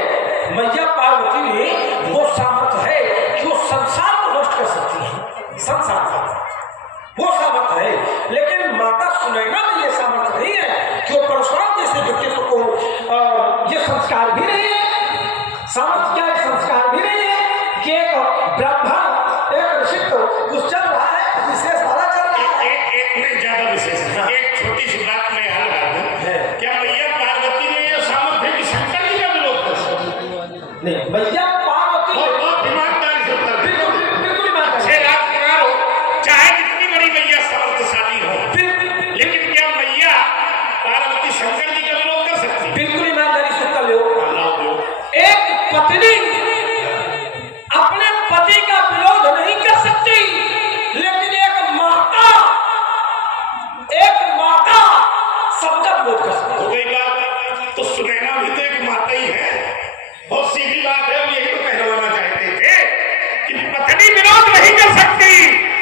मैया पार्वती में वो सामर्थ्य है कि वो संसार को नष्ट कर सकती है, संसार का वो सामर्थ्य है। लेकिन माता सुनैना में ये सामर्थ्य नहीं है कि वो परशुराम जैसे व्यक्तित्व को, ये संस्कार भी नहीं है, सामर्थ्य क्या है, संस्कार भी नहीं है कि एक ब्राह्मण एक ऋषि को कुछ चल रहा है, विशेष वाला चल रहा है। एक नहीं ज्यादा विशेष है। एक छोटी सी बात मैं हल कर दूं, क्या मैया पार्वती में यह सामर्थ्य कि शंकर जी का विरोध कर सकते? नहीं, मैया पार्वती बहुत ईमानदारी से उत्तर दें। बिल्कुल ईमानदारी। छह राजकुमार हो, चाहे जितनी बड़ी मैया समर्थशाली हो, लेकिन क्या मैया पार्वती शंकर जी का विरोध कर सकती? बिल्कुल ईमानदारी से उत्तर लो। एक पत्नी अपने पति का विरोध नहीं कर सकती, लेकिन एक माता सबका विरोध कर सकती। हो गई बात। तो सुनैना भी तो एक माता ही है। बहुत सीधी बात है, हम यही तो कहलवाना चाहते थे कि पत्नी विरोध नहीं कर सकती,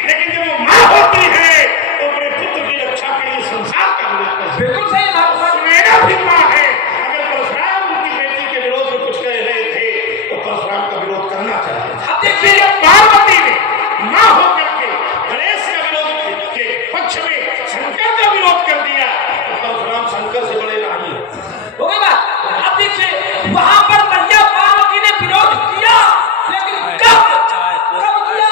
लेकिन जब वो माँ होती है तो अपने पुत्र की रक्षा के लिए संसार का विरोध कर सकती। बिल्कुल सही बात। सुनैना भी माँ है। अगर परशुराम उनकी बेटी के विरोध में कुछ कह रहे थे तो परशुराम का विरोध करना चाहिए। अब देखिए, पार्वती ने माँ होकर के गणेश का विरोध के पक्ष में शंकर का विरोध कर दिया, तो परशुराम शंकर से बड़े नहीं है। हो गई बात। अब देखिए, वहां पर मैया पार्वती ने विरोध किया, लेकिन कब किया?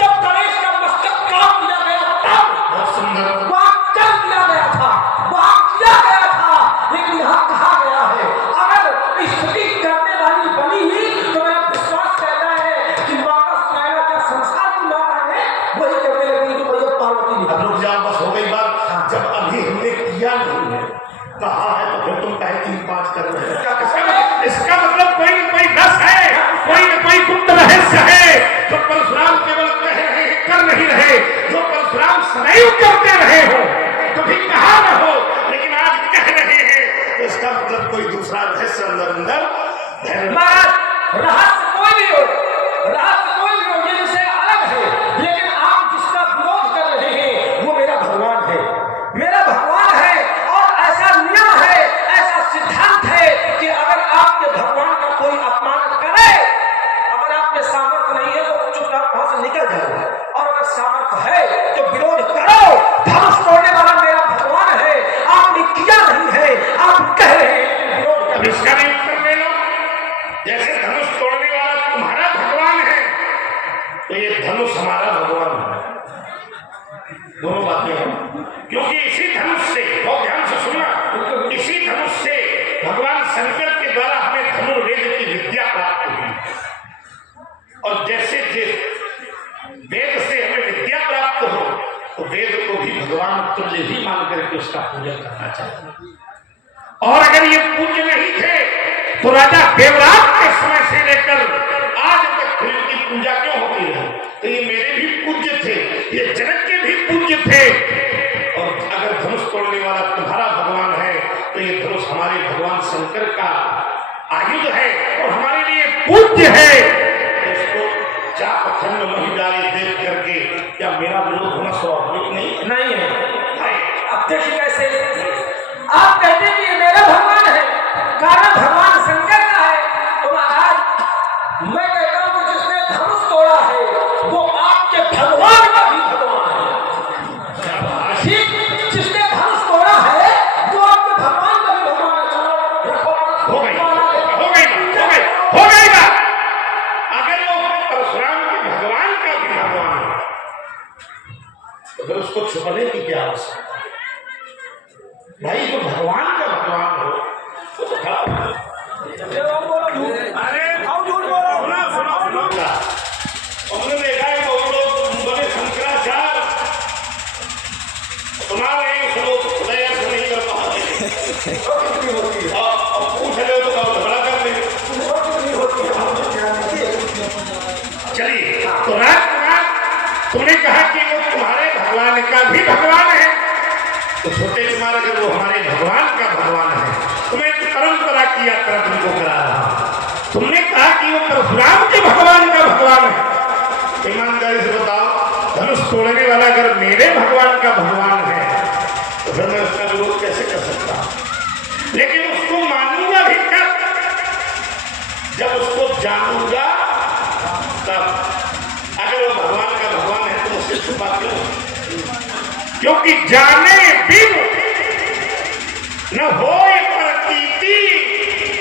जब गणेश का मस्तक काट दिया गया तब। बहुत सुंदर। वहां कर दिया गया था, वहां किया गया था, लेकिन यहाँ कहा गया है, अगर स्थिति करने वाली बनी ही तो मेरा विश्वास कहता है कि माता सुनैना का संसार की माता है, वही करने लगी जो मैया पार्वती ने। अब रुक जाओ, बस हो गई बात। जब अभी हमने किया नहीं है, कहा है, तो फिर तुम कहे 3-5 कर रहे हो। इसका मतलब कोई न कोई दस है, कोई न कोई गुप्त रहस्य है जो परशुराम केवल कह रहे हैं, कर नहीं रहे। जो परशुराम सदैव करते रहे हो, कभी कहा न हो, लेकिन आज कह रहे हैं, तो इसका मतलब कोई दूसरा रहस्य अंदर रहस्य कोई भी हो, ये विषय अलग है, लेकिन आप जिसका विरोध कर रहे हैं वो मेरा भगवान है, मेरा भगवान है। और ऐसा नियम है, ऐसा सिद्धांत है कि अगर आपके भगवान का कोई अपमान करे, अगर आप में सामर्थ्य नहीं है तो चुपचाप वहां से निकल जाओ, और अगर सामर्थ्य है तो विरोध करो। धनुष तोड़ने वाला मेरा भगवान है, आपने किया नहीं है, आप कह रहे हैं विरोध कर। इसका भी उत्तर ले लो। जैसे धनुष तोड़ने वाला तुम्हारा भगवान है, तो ये धनुष हमारा भगवान है। दोनों बातें हैं, क्योंकि इसी धनुष से, बहुत ध्यान से सुनना, इसी धनुष से भगवान शंकर के द्वारा हमें धनुर्वेद की विद्या प्राप्त हुई। और जैसे वेद से हमें विद्या प्राप्त हो, तो वेद को भी भगवान तुल्य ही मान करके उसका पूजन करना चाहिए। और अगर ये पूज्य नहीं थे तो राजा देवराज के समय से लेकर आज तक पूजा क्यों होती रही? तो ये मेरे भी पूज्य थे, ये जनक के भी पूज्य थे। और अगर धनुष तोड़ने वाला तुम्हारा भगवान है तो ये धनुष हमारे भगवान शंकर का आयुध है और हमारे लिए पूज्य है। तो इसको चाप खंड महिदारी देख करके क्या मेरा विरोध होना स्वाभाविक नहीं नहीं है। अब देखिए कैसे आप कहते हैं कि ये मेरा भगवान है, कारण भगवान शंकर का है। तो महाराज मैं कहता हूं कि जिसने धनुष तोड़ा है वो आपके भगवान का भी भगवान है। ठीक, जिसने धनुष तोड़ा है वो आपके भगवान का भी भगवान है। चलो रखो, हो गई बात। अगर वो परशुराम के भगवान का भी भगवान है तो फिर उसको छुपाने की क्या आवश्यकता? भाई जो भगवान का भगवान हो तो खड़ा हो। अरे झूठ बोलो, सुना हमने देखा है बहुत लोग बड़े शंकराचार्य सुना रहे हैं, सुनो तो खुदा यार से नहीं कर पाते और पूछ रहे हो तो झगड़ा कर देंगे। चलिए तो राजकुमार तुमने कहा कि वो तुम्हारे भगवान का भी भगवान है, तो छोटे कुमार अगर वो हमारे भगवान का भगवान है तो मैं परंपरा की यात्रा तुमको करा रहा हूं। तुमने कहा कि वो परशुराम के भगवान का भगवान है, ईमानदारी से बताओ धनुष तोड़ने वाला अगर मेरे भगवान का भगवान है तो फिर मैं उसका विरोध कैसे कर सकता हूं? लेकिन उसको मानूंगा भी कब? जब उसको जानूंगा तब। अगर वो भगवान का भगवान है तो मुझसे छुपा क्यों? क्योंकि जाने बिन न होय प्रतीति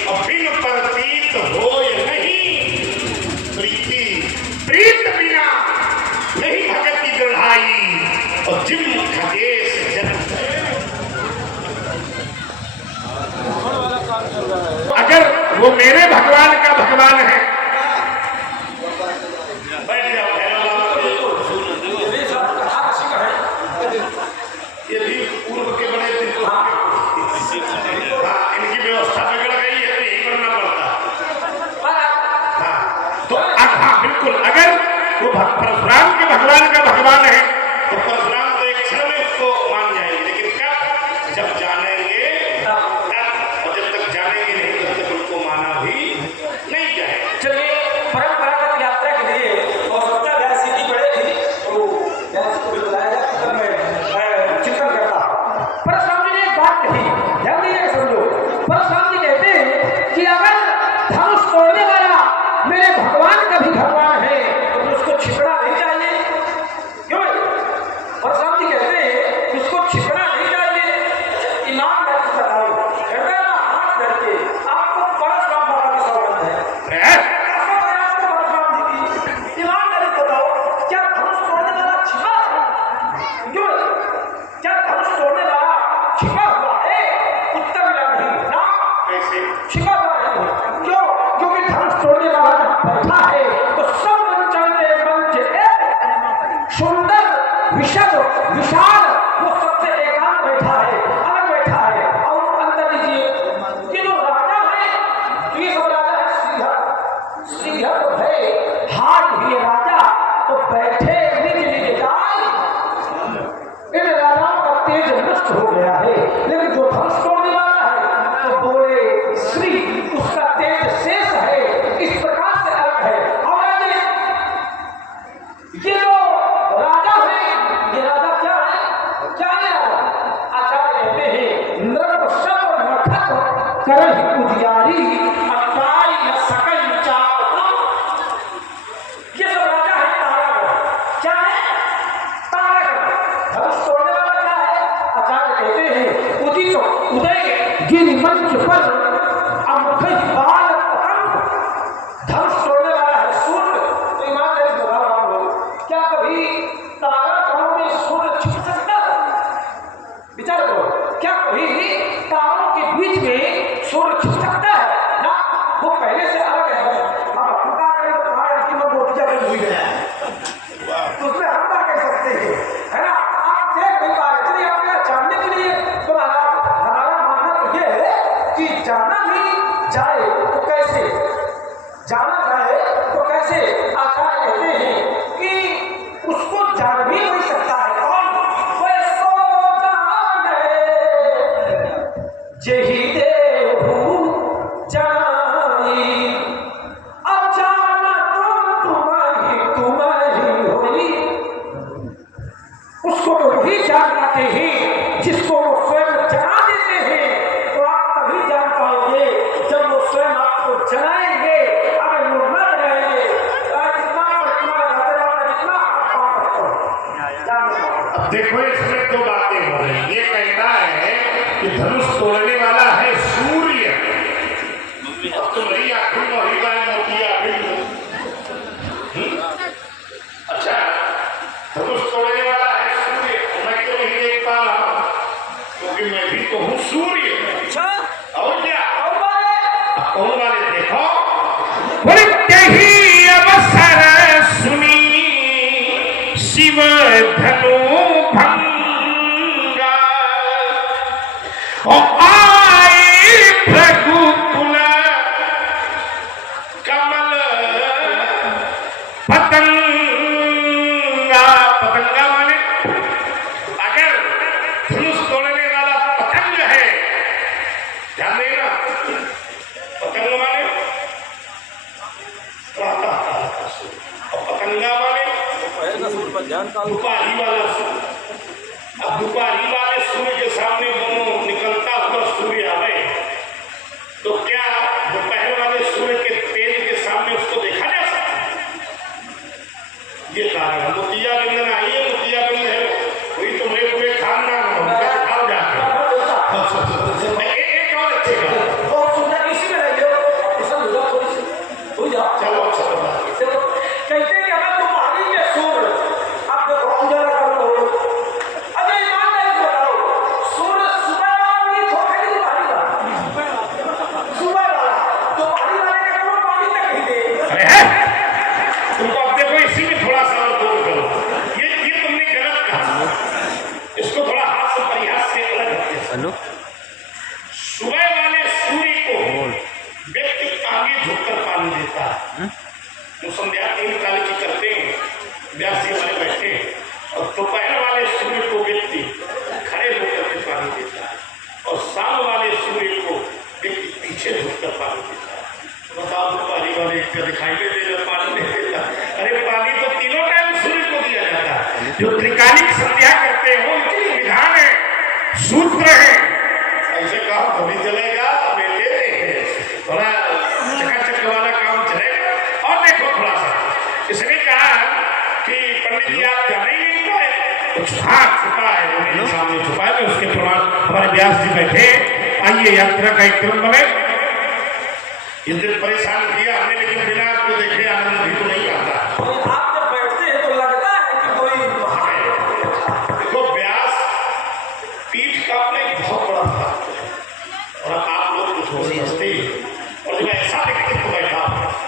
और बिन प्रतीत होय नहीं प्रीति। प्रीत बिना नहीं भगति दृढ़ाई और जिम खगेश जन्म। अगर वो मेरे भगवान का भगवान है, बैठ जाओ ये भी पूर्व के बड़े दिन को इनकी व्यवस्था बिगड़ गई है तो यही करना पड़ता। तो हाँ बिल्कुल, अगर वो परशुराम के भगवान का भगवान है तो परशुराम तो एक क्षण में उसको मान जाएंगे, लेकिन कब? जब जानेंगे तब। और जब तक जानेंगे नहीं तब तक उनको माना भी नहीं जाएगा। चलिए परंपरागत यात्रा के लिए और सबका व्यास सीधी पड़ेगी तो व्यास को बुलाया जाए। परशुराम जी ने एक बात कही, ध्यान दीजिएगा, समझो। परशुराम जी कहते हैं कि अगर धनुष तोड़ने वाला मेरे भगवान का भी भगवान है तो उसको छिपना नहीं चाहिए। क्यों? परशुराम जी कहते हैं कि उसको छिपना नहीं चाहिए। ईमानदारी से बताओ, हृदय में हाथ करके आपको परशुराम बाबा की सौगंध है, आपको परशुराम जी की ईमानदारी से बताओ, क्या धनुष तोड़ने वाला छिपा? क्यों? क्या धनुष तोड़ने वाला छिपा हुआ है? उत्तर मिला नहीं ना। कैसे छिपा हुआ है? क्यों? क्योंकि धनुष तोड़ने वाला जब बैठा है तो सब मंचलते मंच सुंदर विशद विशाल वो सबसे एकांत बैठा है, अलग बैठा है। और अंदर लीजिए कि जो राजा है तो ये सब राजा है श्रीधर तो है, हार ही राजा तो बैठे निज निज जाए। इन राजाओं का तेज नष्ट हो गया है, लेकिन जो धनुष तोड़ने वाला है तो बोले श्री उसका तेज शेष है, इस प्रकार से अलग है। और ये जो राजा है, ये राजा क्या है? जाग पाते हैं, जिसको वो स्वयं जगा देते हैं, तो आप तभी जान पाएंगे जब वो स्वयं आपको जगाएंगे। अगर वो न जगाएंगे जितना प्रतिमा लगाते रहो, जितना अब देखो इसमें दो बातें हो रही। ये कहता है कि धनुष तोड़ने वाला है सूर्य, अब तुम्हारी आंखों में वही बात होती है। अच्छा, धनुष तोड़ने वाला है सूर्य, मैं क्यों नहीं देख पा रहा हूं? क्योंकि मैं भी तो हूँ सूर्य। और क्या कौन वाले देखो, ही अवसर सुनी शिव धनु भंगा और आए भृगुकुल कमल पतंगा। पतंगा माने अगर धनुष तोड़ने वाला पतंग है, ध्यान देना, पतंग माने प्रातः काल का सूर्य, और पतंगा माने दुपारी वाला सूर्य। अब दुपारी वाले सूर्य के सामने दोनों निकलता हुआ सूर्य आवे, तो क्या दोपहर वाले सूर्य के तेज के सामने उसको देखा जा सकता है? ये कारण है। मोतिया बिंदन आई है, मोतिया बिंद है, वही तुम्हारे पूरे खानदान में उनका दिखाओ जाके। एक और अच्छे का चलो कहते हैं कि अगर तुम्हारी के सूर्य, आप देखो उजाला कर लो, अगर ईमानदारी से बताओ, सूर्य सुबह वाला नहीं छोड़े कि तुम्हारी वाला, सुबह वाला तुम्हारी वाले का कोई पानी तक नहीं दे। तुमको अब देखो इसी में थोड़ा सा और दूर करो, ये तुमने गलत कहा, इसको थोड़ा हाथ से परिहास से अलग रखिए। सुबह वाले सूर्य को व्यक्ति आगे झुककर पानी देता है, जो संध्या 3 काल की करते हैं, व्यास जी हमारे बैठे, और दोपहर वाले सूर्य को व्यक्ति खड़े होकर के पानी देता है, और शाम वाले सूर्य को व्यक्ति पीछे झुककर पानी देता है। बताओ दोपहरी वाले क्या दिखाई दे देगा, पानी नहीं देता? अरे पानी तो तीनों टाइम सूर्य को दिया जाता है। जो त्रिकालिक संध्या करते हो उनकी विधान है, सूत्र है, ऐसे कहो तो नहीं चलेगा बेटे, थोड़ा चकाचक वाला काम चलेगा। और देखो थोड़ा सा, इसने कहा कि पंडित जी आप जाने ही नहीं पाए, कुछ हाथ छुपा है, वो मेरे सामने छुपा है, मैं उसके प्रमाण हमारे व्यास जी बैठे। आइए यात्रा का एक क्रम बने। इस दिन परेशान किया हमने, लेकिन बिना आपको देखे आनंद भी तो नहीं आता। आप जब बैठते हैं तो लगता है कि कोई देखो व्यास पीठ का अपना एक बहुत बड़ा भाग है, और आप लोग कुछ हो समझते ही, और जब ऐसा व्यक्तित्व बैठा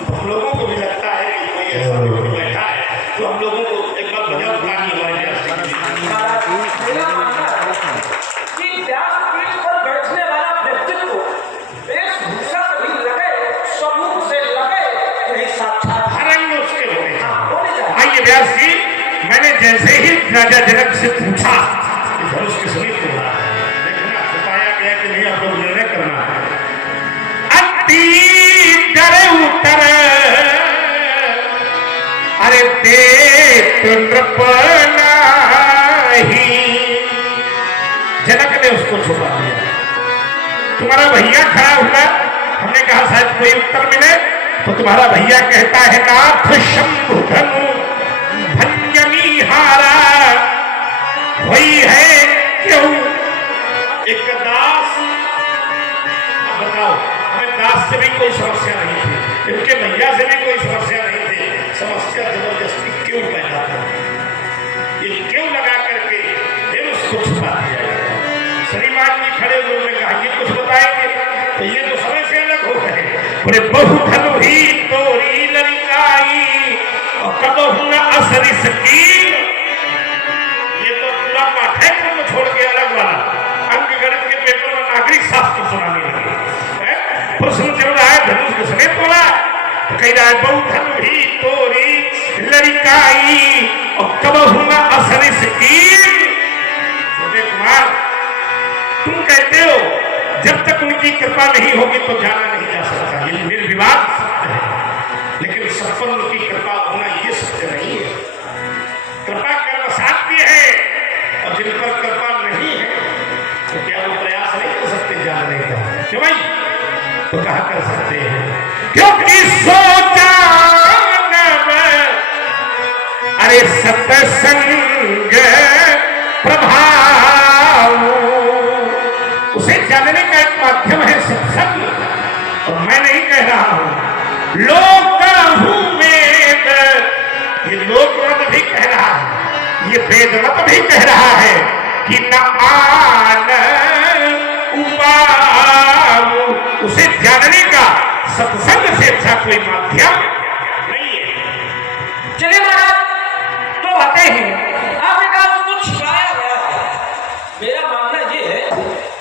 हम लोगों को भी लगता है कि कोई ऐसा व्यक्ति बैठा है तो हम लोगों को एक बार बजा उठानी हमारे व्यास जी की। मेरा मानना है कि व्यासपीठ पर बैठने वाला व्यक्तित्व वेशभूषा से भी लगे, स्वरूप से लगे, नहीं साक्षात हर अंग उसके होने चाहिए। होने चाहिए। आइए व्यास जी, मैंने जैसे ही राजा जनक से पूछा कि धनुष के समीप हो रहा है, देखना छुपाया गया कि नहीं, आप लोग निर्णय करना है। अति डरे उतर अरे देत नृप नाही, जनक ने उसको छुपा दिया। तुम्हारा भैया खड़ा हुआ, हमने कहा शायद कोई उत्तर मिले, तो तुम्हारा भैया कहता है नाथ शंभु धनु भंजनी हारा, वही है क्यों एक दास। बताओ, हमें दास से भी कोई समस्या नहीं थी, इनके भैया से भी कोई समस्या नहीं थी, समस्या जबरदस्ती क्यों पैदा कर, ये क्यों लगा करके फिर उसको छुपा दिया गया। श्रीमान जी खड़े हुए, उन्होंने कहा ये कुछ बताएंगे, तो ये तो समय से अलग हो गए। बोले बहु धनु ही तोरी लड़काई और कबहु न असरी सकील। ये तो पूरा पाठ्यक्रम छोड़ के अलग वाला अंक गणित के पेपर में नागरिक शास्त्र सुनाने लगे। प्रश्न चल रहा है धनुष किसने तोड़ा, कह रहा है बहु धनु ही तोरी लड़काई और कबहु न असरी सकील। छोटे कुमार, तुम कहते हो जब तक उनकी कृपा नहीं होगी तो जाना नहीं जा सकता, ये निर्विवाद सत्य है, लेकिन सफल उनकी कृपा होना ये सत्य नहीं है। कृपा कर्म साध्य है, और जिन पर तो कहा कर सकते हैं, क्योंकि सोचा अरे सत्संग प्रभाव, उसे जानने का एक माध्यम है सत्संग। और मैं नहीं कह रहा हूं, लोक हूं वेद, ये लोकमत भी कह रहा है, ये वेदमत भी कह रहा है कि न आन उपाव, उसे जानने का सत्संग से अच्छा कोई माध्यम नहीं है। चलिए महाराज, तो आते हैं, आपने कहा उसको छिपाया गया है। मेरा मानना ये है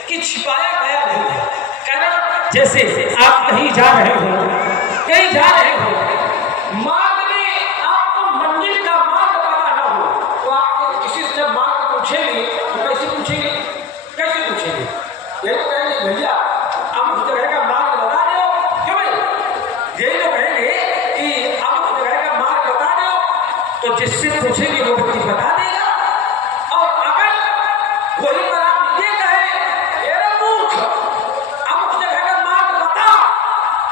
कि छिपाया गया नहीं है। कहना जैसे आप कहीं जा रहे हो, कहीं जा रहे हो, मार्ग में आपको मंजिल का मार्ग पता ना हो, तो आप किसी से मार्ग पूछेंगे तो कैसे पूछेंगे? कैसे पूछेंगे? यही तो कहेंगे भैया आप उस जगह का मार्ग बता दो। क्यों भाई? यही तो कहेंगे कि आप उस जगह का मार्ग बता दो, तो जिससे पूछेंगे वो व्यक्ति बता देगा। और अगर वही पर आप ये कहें अरे मूर्ख आप उस जगह का मार्ग बता,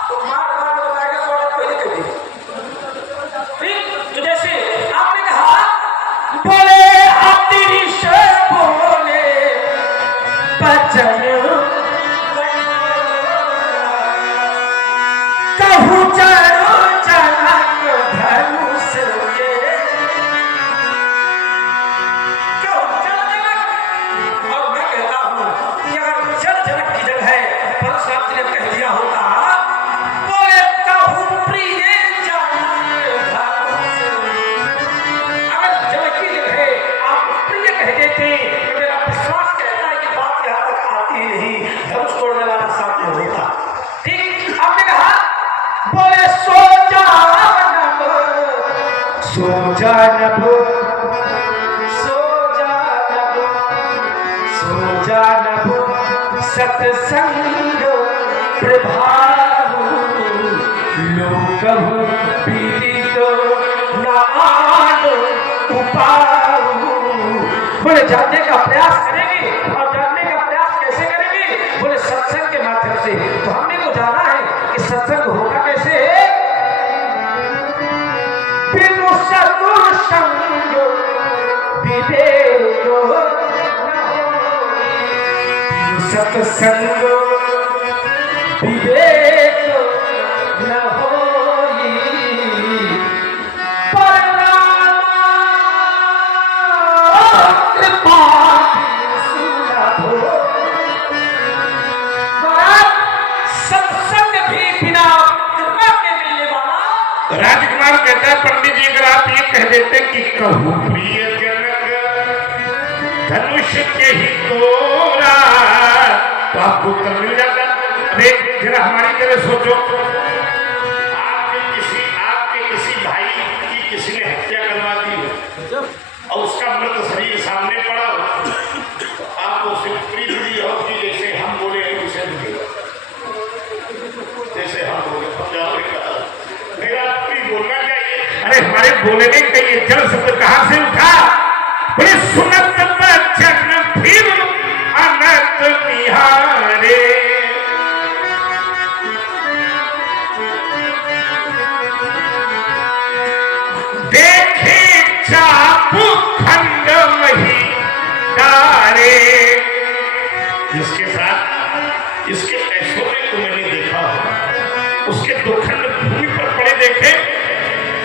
तो मार्ग बताएगा तो आप पहले कह दिए। ठीक, तो जैसे आपने कहा बोले अतिरिश बोले बचन कहूँ चरो जनक धनुष के, क्यों चल जनक? और मैं कहता हूँ कि अगर चल जनक की जगह परशुराम जी ने कह दिया होता बोले कहूँ प्रिय जनक धनुष, अगर जनक की जगह आप प्रिय कह देते तो मेरा विश्वास कहता है कि बात यहाँ तक आती ही नहीं, धनुष तोड़ने वाला सामने होता। ठीक, आपने कहा बोले सो जानब सो जानब सो जानब सो जानब सत्संग प्रभाव, लोकहु पीड़ित न आन उपाव। बोले जानने का प्रयास करेंगे, और जानने का प्रयास कैसे करेंगे? बोले सत्संग के माध्यम से। तो हमने तो जाना है कि सत्संग होगा कैसे है? बिनु सत्संग विवेक न होई, बिनु सत्संग विवेक न होई, परनाम कृपा सुलभ। सत्संग भी बिना कृपा के मिलने वाला। राजकुमार कहता है, पंडित जी अगर आप ये कह देते कि कहूँ प्रिय जनक धनुष के ही तोरा, तो आपको उत्तर मिल जाता। अरे जरा हमारी तरह सोचो, आपके किसी भाई की किसी ने हत्या करवा दी हो और उसका मृत शरीर सामने पड़ा हो, तो आप उसे प्रिय दी हो कि जैसे हम बोले उसे जैसे हम बोले मेरा प्रिय बोलना चाहिए। अरे हमारे बोलने का ये जल शब्द कहां से उठा? बड़े सुनत बचन फिर अनंत निहारे, देखे चापू खंड वही डारे। इसके साथ इसके ऐश्वर्य को मैंने देखा हो, उसके दो खंड भूमि पर पड़े देखे,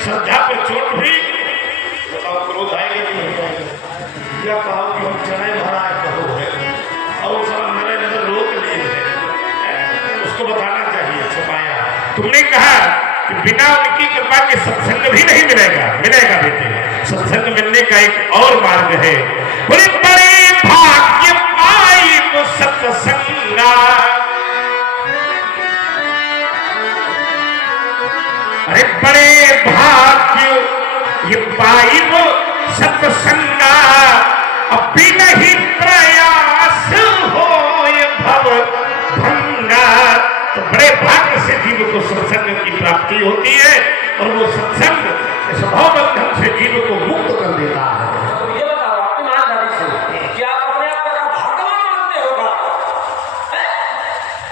श्रद्धा पर चोट हुई, बताओ क्रोध आएगा कि नहीं आएगा? या कहा कि हम चढ़े भरा कहो है और सब मेरे अंदर रोक लिए है, उसको बताना चाहिए, छुपाया। तुमने कहा कि बिना उनकी कृपा के सत्संग भी नहीं मिलेगा। मिलेगा बेटे, सत्संग मिलने का एक और मार्ग है। बोले बड़े भाग्य पाई वो सत्संगा, अरे बड़े भाग्य ये पाई वो सत्संगा, अभी नहीं प्रयास हो ये भव भंगा। तो बड़े भाग्य से जीव को सत्संग की प्राप्ति होती है, और वो सत्संग स्वभाव बंधन से जीव को मुक्त कर देता है। ये बताओ आपकी महादादी से कि आप अपने आप को क्या भाग्यवान मानते हो?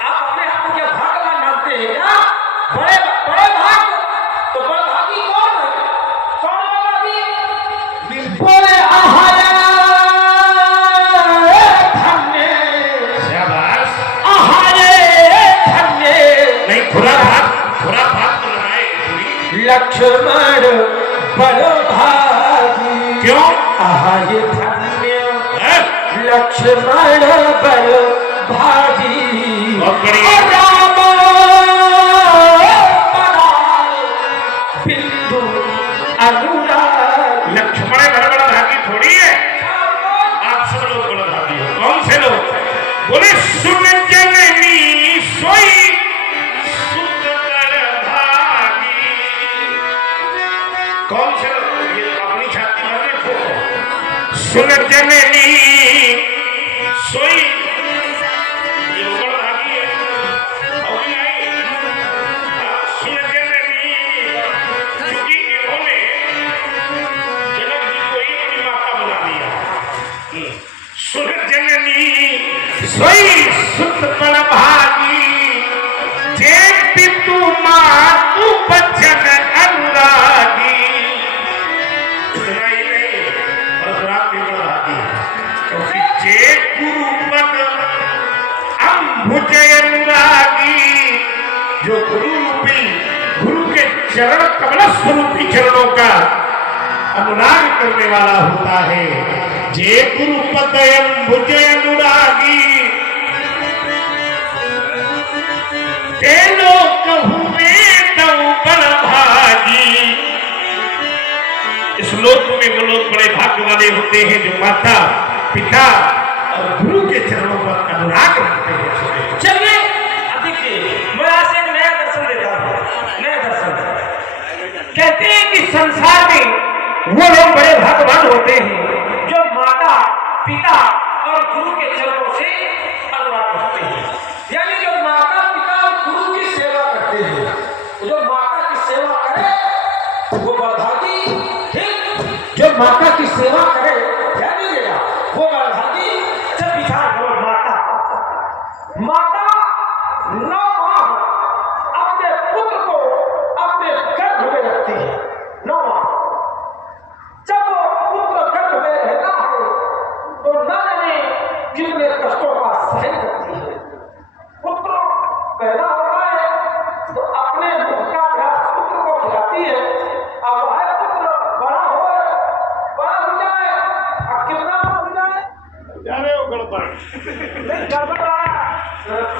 आप अपने आप को क्या भाग्यवान बोले आहाया धन्य शाबाश। आहारे धन्य नहीं, खुराफात तो लगाए पूरी। लक्ष्मण बड़ भागी क्यों? आहारे धन्य हैं? लक्ष्मण बड़ भागी बहुत बढ़िया। और राम पराय बिंदु अनुराग। लक्ष्मण बड़ा भागी थोड़ी है, आप सब लोग बड़ा भागी हो। कौन से लोग? बोले सुन जननी सोई सुत बड़ भागी। कौन से लोग? ये अपनी छाती में देखो। सुन जननी सोई, ये बड़ भागी है। और नहीं, सुन जननी, क्योंकि इन्होंने जनक जी को ही अपनी माता बना लिया। सुन जननी सोई सुत बड़ भागी, जे पितु मातु बचन अनुरागी। इतना ही नहीं, परशुराम भी बड़ भागी, क्योंकि जे गुरु पद अम्बुज अनुरागी, जो गुरु रूपी गुरु के चरण कमल स्वरूपी चरणों का अनुराग करने वाला होता है। जे गुरु पद अम्बुज अनुरागी, ते लोक हुए तऊ बड़ भागी। इस लोक में वो लोग बड़े भाग्य वाले होते हैं जो माता पिता और गुरु के चरणों पर अनुराग रखते हैं। चलिए अब देखिए, मैं आज एक नया दर्शन देता हूँ। नया दर्शन कहते हैं कि संसार में वो लोग बड़े भाग्यवान होते हैं जो माता पिता और गुरु के चरणों से अनुराग रखते हैं। यानी जो माता पिता और गुरु की सेवा करते हैं, जो माता की सेवा करे वो बड़भागी, ठीक? जो माता की सेवा करे ध्यान दीजिएगा, वो बड़भागी। जब विचार करो, माता 9 माह अपने पुत्र को अपने गर्भ में रखती है। 9 माह जब पुत्र गर्भ में रहता है तो न जाने कितने कष्टों का सहन करती है। पुत्र पैदा होता है तो अपने मुख का घास पुत्र को खिलाती है। अब वह पुत्र बड़ा हो जाए, और कितना बड़ा हो जाए जाने वो गड़बड़। नहीं, गड़बड़ आ रहा,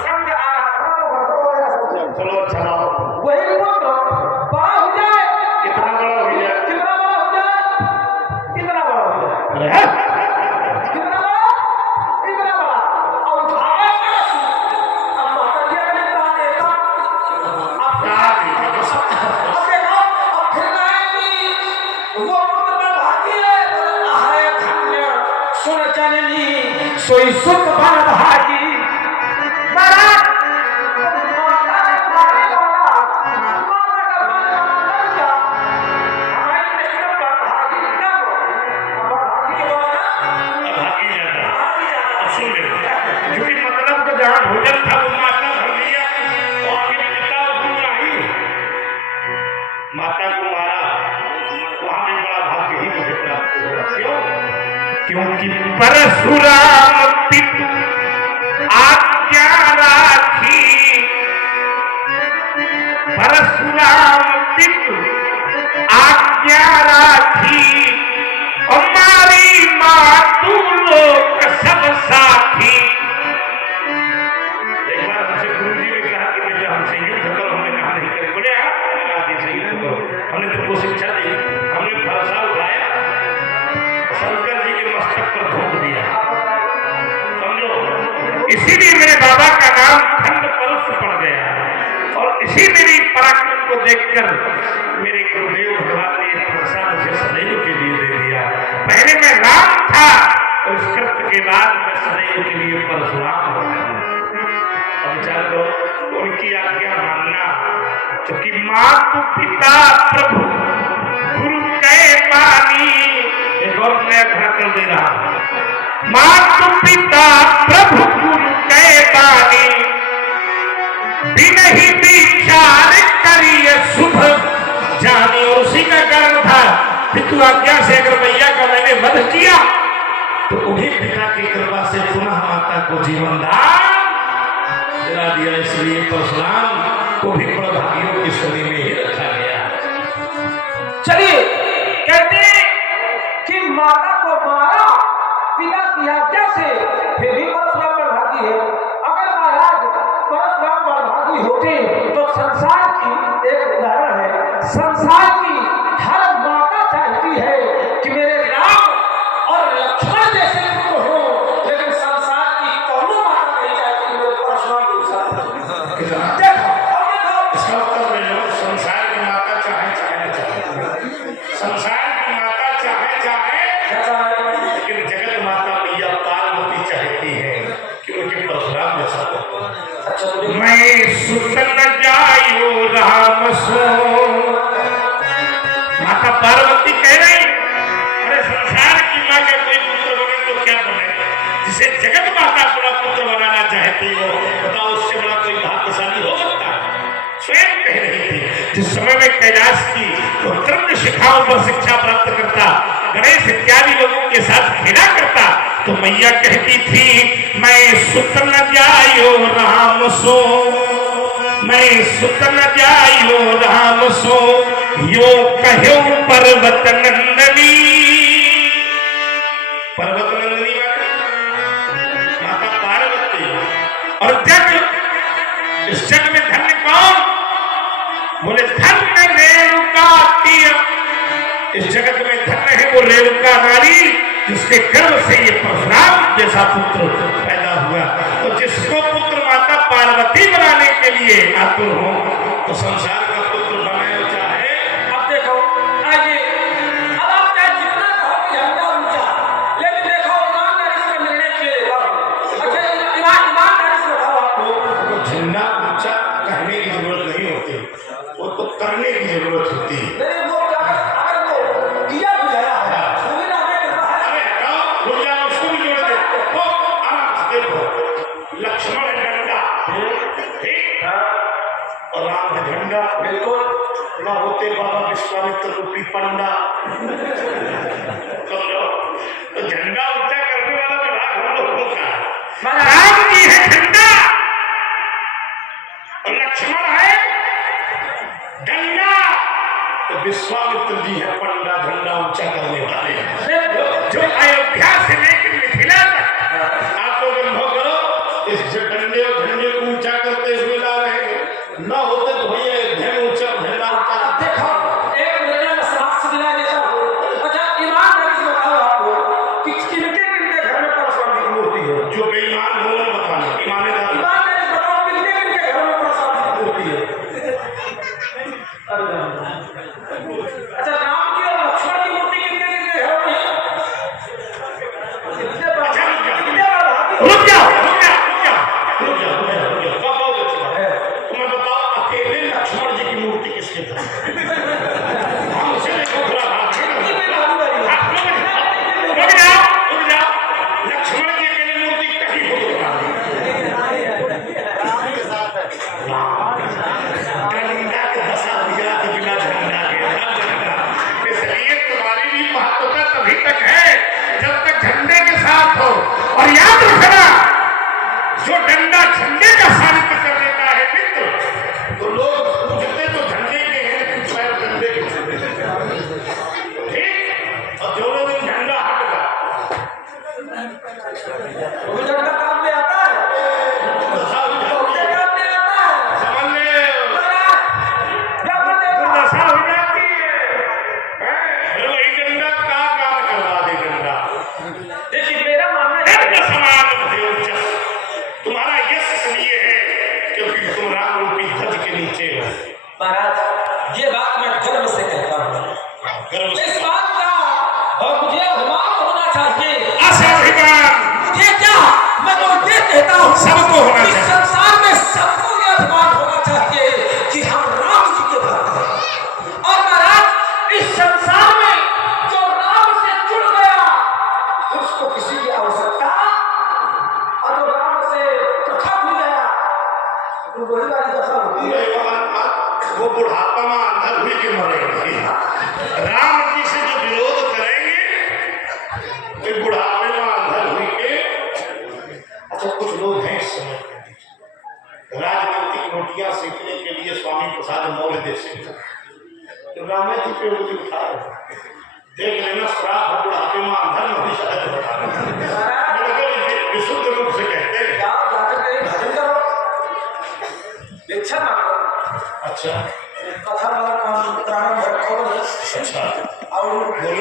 समझ आ रहा, चलो चलाओ। वही पुत्र बड़ा हो जाए, कितना बड़ा हो गया? कितना बड़ा हो जाए, कितना बड़ा हो जाए, अरे हैं? कितना बड़ा, कितना बड़ा, और उठावे कलश। अब माता जी अगले कहा देता, अब कहा देता? अब देखो, अब फिर कहेंगी वो पुत्र में भागी है, आहाय धन्य सुन जननी सोई सुख बड़ भागी। महाराज, माता का मारे वाला, माता का मारे वाला लड़ गया, हमारी नहीं तो बड़भागी क्या हो? अब बड़भागी वाला भागी जाता। भागी जाता। अब सुन ले, क्योंकि मतलब का जहाँ भोजन था वो माता भर लिया और आगे पिता और गुरु आई, माता को मारा, वहां भी बड़ा भाग्य ही मुझे प्राप्त हुआ। क्यों? क्योंकि परशुराम पितु आज्ञा राखी, परशुराम पितु आज्ञा राखी, हमारी मातु लोक सब साथी। एक बार हमसे गुरुजी ने कहा कि बेटा हमसे युद्ध करो, हमने कहा नहीं करें। बोले आप आगे से युद्ध करो, हमने तुमको शिक्षा दी, हमने फरसा उठाया, शंकर जी के मस्तक पर ठोक दिया। समझो, इसीलिए मेरे बाबा का नाम खंड परुष पड़ गया, और इसी मेरी पराक्रम को देखकर मेरे गुरुदेव भगवान ने एक फरसा मुझे सदैव के लिए दे दिया। पहले मैं राम था, और इस कृत्य के बाद मैं सदैव के लिए परशुराम हो गया। अब विचार करो, उनकी आज्ञा मानना, क्योंकि मातु पिता प्रभु गुरु कै बानी। एक और नया घटना दे रहा हूं। मातु पिता प्रभु गुरु कै बानी, बिनहि विचार करिए शुभ जानी। और उसी का कारण था, पितु विष्णु आज्ञा से अगर मैया का मैंने वध किया तो उन्हीं पिता की कृपा से पुनः माता को जीवन दान दिला दिया। इसलिए परशुराम को भी बड़भागियों की श्रेणी में ही रखा गया। चलिए, कहते कि माता को मारा पिता की आज्ञा से, फिर भी परशुराम बड़भागी है। अगर महाराज परशुराम बड़भागी होते तो संसार की एक उदाहरण है, संसार की हर माता चाहती है कि मेरे राम और लक्ष्मण जैसे पुत्र हो, लेकिन संसार की कौन माता नहीं चाहती कि मेरे परशुराम जैसा इसका उत्तर ले लो। संसार की माता चाहे चाहे न चाहे, संसार की माता चाहे चाहे, लेकिन जगत माता मैया पार्वती चाहती है कि उनके परशुराम जैसा हो। मैं सुत न जायो राम सो, माता पार्वती कह रही अरे संसार की माँ का कोई पुत्र बने तो क्या बने, जिसे जगत माता अपना पुत्र बनाना चाहती हो, बताओ उससे बड़ा कोई भाग्यशाली हो सकता है। स्वयं कह रही थी जिस समय में कैलाश की उत्तम शिखाओं पर शिक्षा प्राप्त करता, गणेश इत्यादि लोगों के साथ खेला करता, तो मैया कहती थी मैं सुत न जायो राम सो, मैं सुत न जायो राम सो, यो कहो पर्वत नंदनी। पर्वत नंदनी माता पार्वती। और जग, इस जग में धन्य कौन? बोले धन्य रेणुका तीय। इस जगत में धन्य है वो रेणुका नारी जिसके गर्भ से ये परशुराम जैसा पुत्र पैदा हुआ। तो जिसको पुत्र माता पार्वती बनाने के लिए आतुर हो, तो संसार का पुत्र बनाए चाहे। अब देखो, आइए, अब आप चाहे जितना कहो कि झंडा ऊंचा, लेकिन देखो ईमानदारी से निर्णय किए लेगा। अच्छा, ईमानदारी से बताओ आपको, झंडा ऊंचा कहने की जरूरत नहीं होती, वो तो करने की जरूरत होती है। नहीं वो अगर वो दिया बुझाया है, सुविधा हमें करना है। अरे हटाओ, रुक जाओ, उसको भी जोड़ दे। वो आराम से देखो, लक्ष्मण है डंडा, ठीक, और राम है झंडा। बिल्कुल ना होते बाबा विश्वामित्र रूपी पंडा। समझो, तो झंडा ऊंचा करने वाला विभाग हम लोगों का है। राम जी है झंडा और लक्ष्मण है डंडा, तो विश्वामित्र जी है पंडा, झंडा ऊंचा करने वाले। जो अयोध्या से लेकर मिथिला तक आप लोग अनुभव करो, इस डंडे और झंडे को ऊंचा करते हुए ला रहे हैं। न होते तो भैया अयोध्या में ऊंचा झंडा ऊंचा। देखो, एक निर्णय में समाज से दिलाया जैसा हो। अच्छा, ईमानदारी से बताओ आपको कि किनके किनके घर में परशुराम जी की मूर्ति है? जो बेईमान हो उन्हें बताना, ईमानदार ईमानदारी से बताओ किनके किनके घर में परशुराम जी की मूर्ति है? अच्छा, राम की और लक्ष्मण की मूर्ति किनके किनके घरों में है? रुक जाओ, रुक जाओ, रुक जाओ, रुक जाओ, रुक जाओ, रुक जाओ, बहुत अच्छी बात है। तुम्हें बताओ अकेले लक्ष्मण जी की मूर्ति किसके था? हमसे देखो थोड़ा बात है। रुक जाओ, रुक जाओ, लक्ष्मण की अकेले मूर्ति कहीं हो डंडा के दशा दिया तो बिना झंडा के, इसलिए तुम्हारी भी महत्वता तभी तक है जब तक झंडे के साथ हो। और याद रखना, जो डंडा झंडे का साबित कर देता है मित्र, तो लोग पूछते तो झंडे के हैं, कुछ पैर झंडे के ठीक। और जो लोग झंडा हटगा वो झंडा काम में आता है, काम में आता है। समझ ले, क्या कर देगा? दशा हो जाती है। फिर वही डंडा काम करवा दे। डंडा देखिए, मेरा मानना है तुम्हारा यश इसलिए है क्योंकि तुम राम रूपी ध्वज के नीचे हो। महाराज, ये बात मैं गर्व से कहता हूँ। गर्व से इस बात का और मुझे अभिमान होना चाहिए। असाभिमान मुझे क्या, मैं तो ये कहता हूँ सबको होना इस चाहिए। संसार में सबको ये अभिमान होना चाहिए कि हम राम जी के भक्त हैं। और महाराज, इस संसार में जो राम से जुड़ गया उसको किसी की आवश्यकता, और जो राम से पृथक हो गया तो वही वाली दशा होती है। वो बुढ़ापा में अंदर भी के मरेगी। राम जी से जो विरोध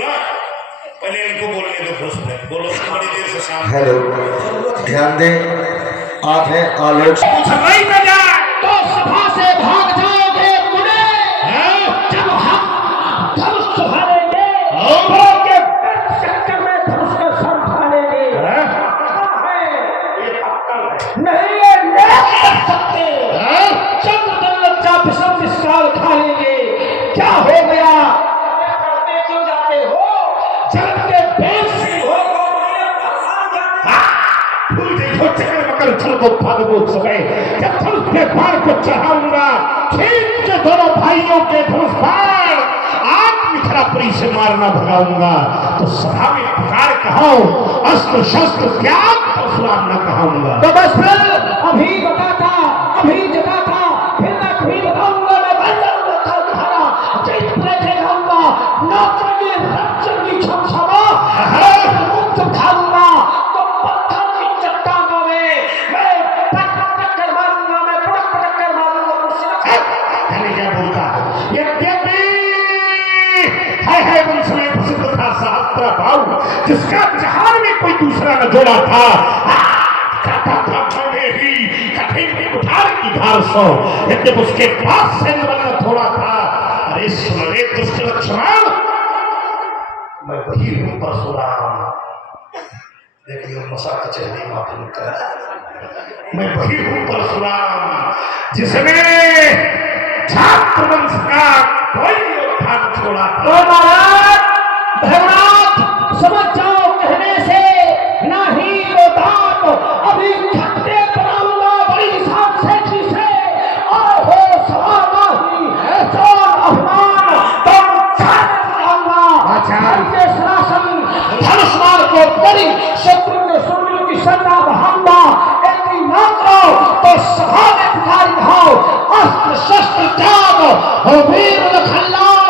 ना, पहले इनको बोलने दो खुश में, बोलो बड़ी देर से शाम। हेलो, ध्यान दें, आप हैं आलोक। कुछ नहीं कर जाए तो सभा से भाग जाओगे मुने, जब हम धनुष संभालेंगे तो के चक्कर में धनुष का सर उठालेंगे। ये अक्कल है। नहीं ये नहीं कर सकते। चंद्रदंड का विषम विस्तार खा लेंगे। क्या हो गया? करते क्यों जाते हो? जगत के बेच हो फूल देखो चक्कर मकर छल को फागबो सके, जब धनुष के बाण को चढ़ाऊंगा, खींच के दोनों भाइयों के धनुष बाण आग मिथलापुरी से मारना भगाऊंगा। तो सभा में पुकार कहो, अस्त्र शस्त्र त्याग, परशुराम न कहूंगा। तो बस फिर अभी बताता, अभी जताता, फिर मैं कभी बताऊंगा, मैं बन जाऊंगा कल धारा, जिस प्लेटे खाऊंगा, नाचेंगे रचेंगे छमछमा, मुक्त खाऊंगा, तो पत्थर की चट्टानों में मैं पटक कर मारूंगा, मैं पटक कर मारूंगा। कहने क्या बोलता है? यद्यपि है वंश में प्रसिद्ध था सहस्त्र भाव, जिसका जहान में कोई दूसरा न जोड़ा था। कठिन उठार की धार सो, यद्यपि उसके पास सैन्य बल थोड़ा था। अरे सुन रे दुष्ट लक्ष्मण, मैं वही हूं परशुराम, लेकिन मसा कचहरी माफी कर, मैं वही हूं परशुराम जिसने छात्र वंश का कोई योद्धा न छोड़ा था। तो महाराज भगवान समझ जाओ, कहने से नहीं वो दांत अभी छट्टे बनाऊंगा बड़ी शान से जिसे, और हो सवाल नहीं चोर अभिमान तुम छाऊंगा के सरासन धनुष मार को बड़ी शत्रु के शत्रु की सत्ता बहाऊंगा। यदि न करो तो सभा में पुकार भाव, अस्त्र शस्त्र त्याग हो वीर लखनलाल।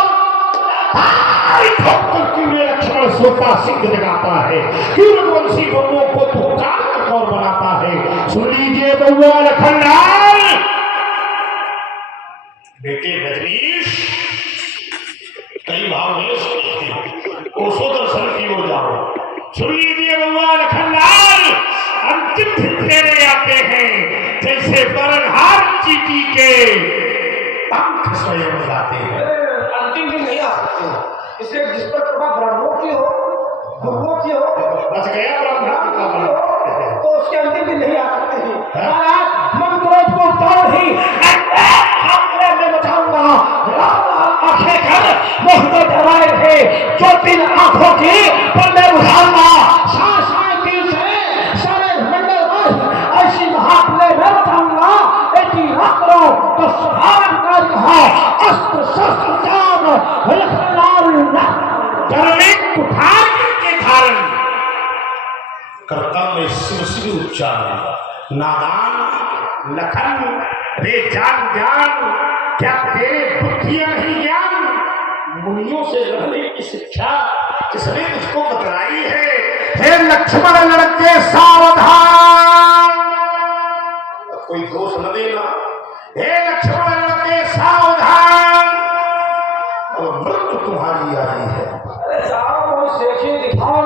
लक्ष्मण सोता सिंह जगाता है, कीर्तिवंशी बउओं को पुकार कठोर बनाता है। सुन लीजिए बउआ लखनलाल, बेटे रजनीश, कई भाव नहीं सुनते, कोसों दर्शन की ओर जाओ। सुन लीजिए बउआ लखनलाल, अंतिम फेरे आते हैं, जैसे बरनहार चीटी के पंख स्वयं जाते हैं। अंतिम दिन नहीं आ सकते, इसलिए जिस पर कृपा ब्राह्मणों की हो, गुरुओं की हो, बच गया ब्रह्मा तो उसके अंतिम दिन नहीं आ सकते हैं। महाराज मन क्रोध को तोड़ ही मैं बचाऊंगा। आंखें कर मोह को डराए थे, जो तीन आंखों की पर मैं उठाऊंगा। सांस तीर से सारे मंडल ऐसी महात्मा मैं बचाऊंगा। ऐसी ना करो तो स्वभाव कहा, अस्त्र शस्त्र त्याग लखनलाल कर्मिक कुठार के कारण कर्तव्य में शिव शिव उच्चारण। नादान लखन रे जान ज्ञान, क्या तेरे बुद्धि नहीं ज्ञान? मुनियों से लड़ने की शिक्षा किसने तुझको बतलाई है? हे लक्ष्मण लड़के सावधान, कोई दोष न देना। हे लक्ष्मण लड़के सावधान, और मृत्यु तुम्हारी आई है। सेखी दिखाओ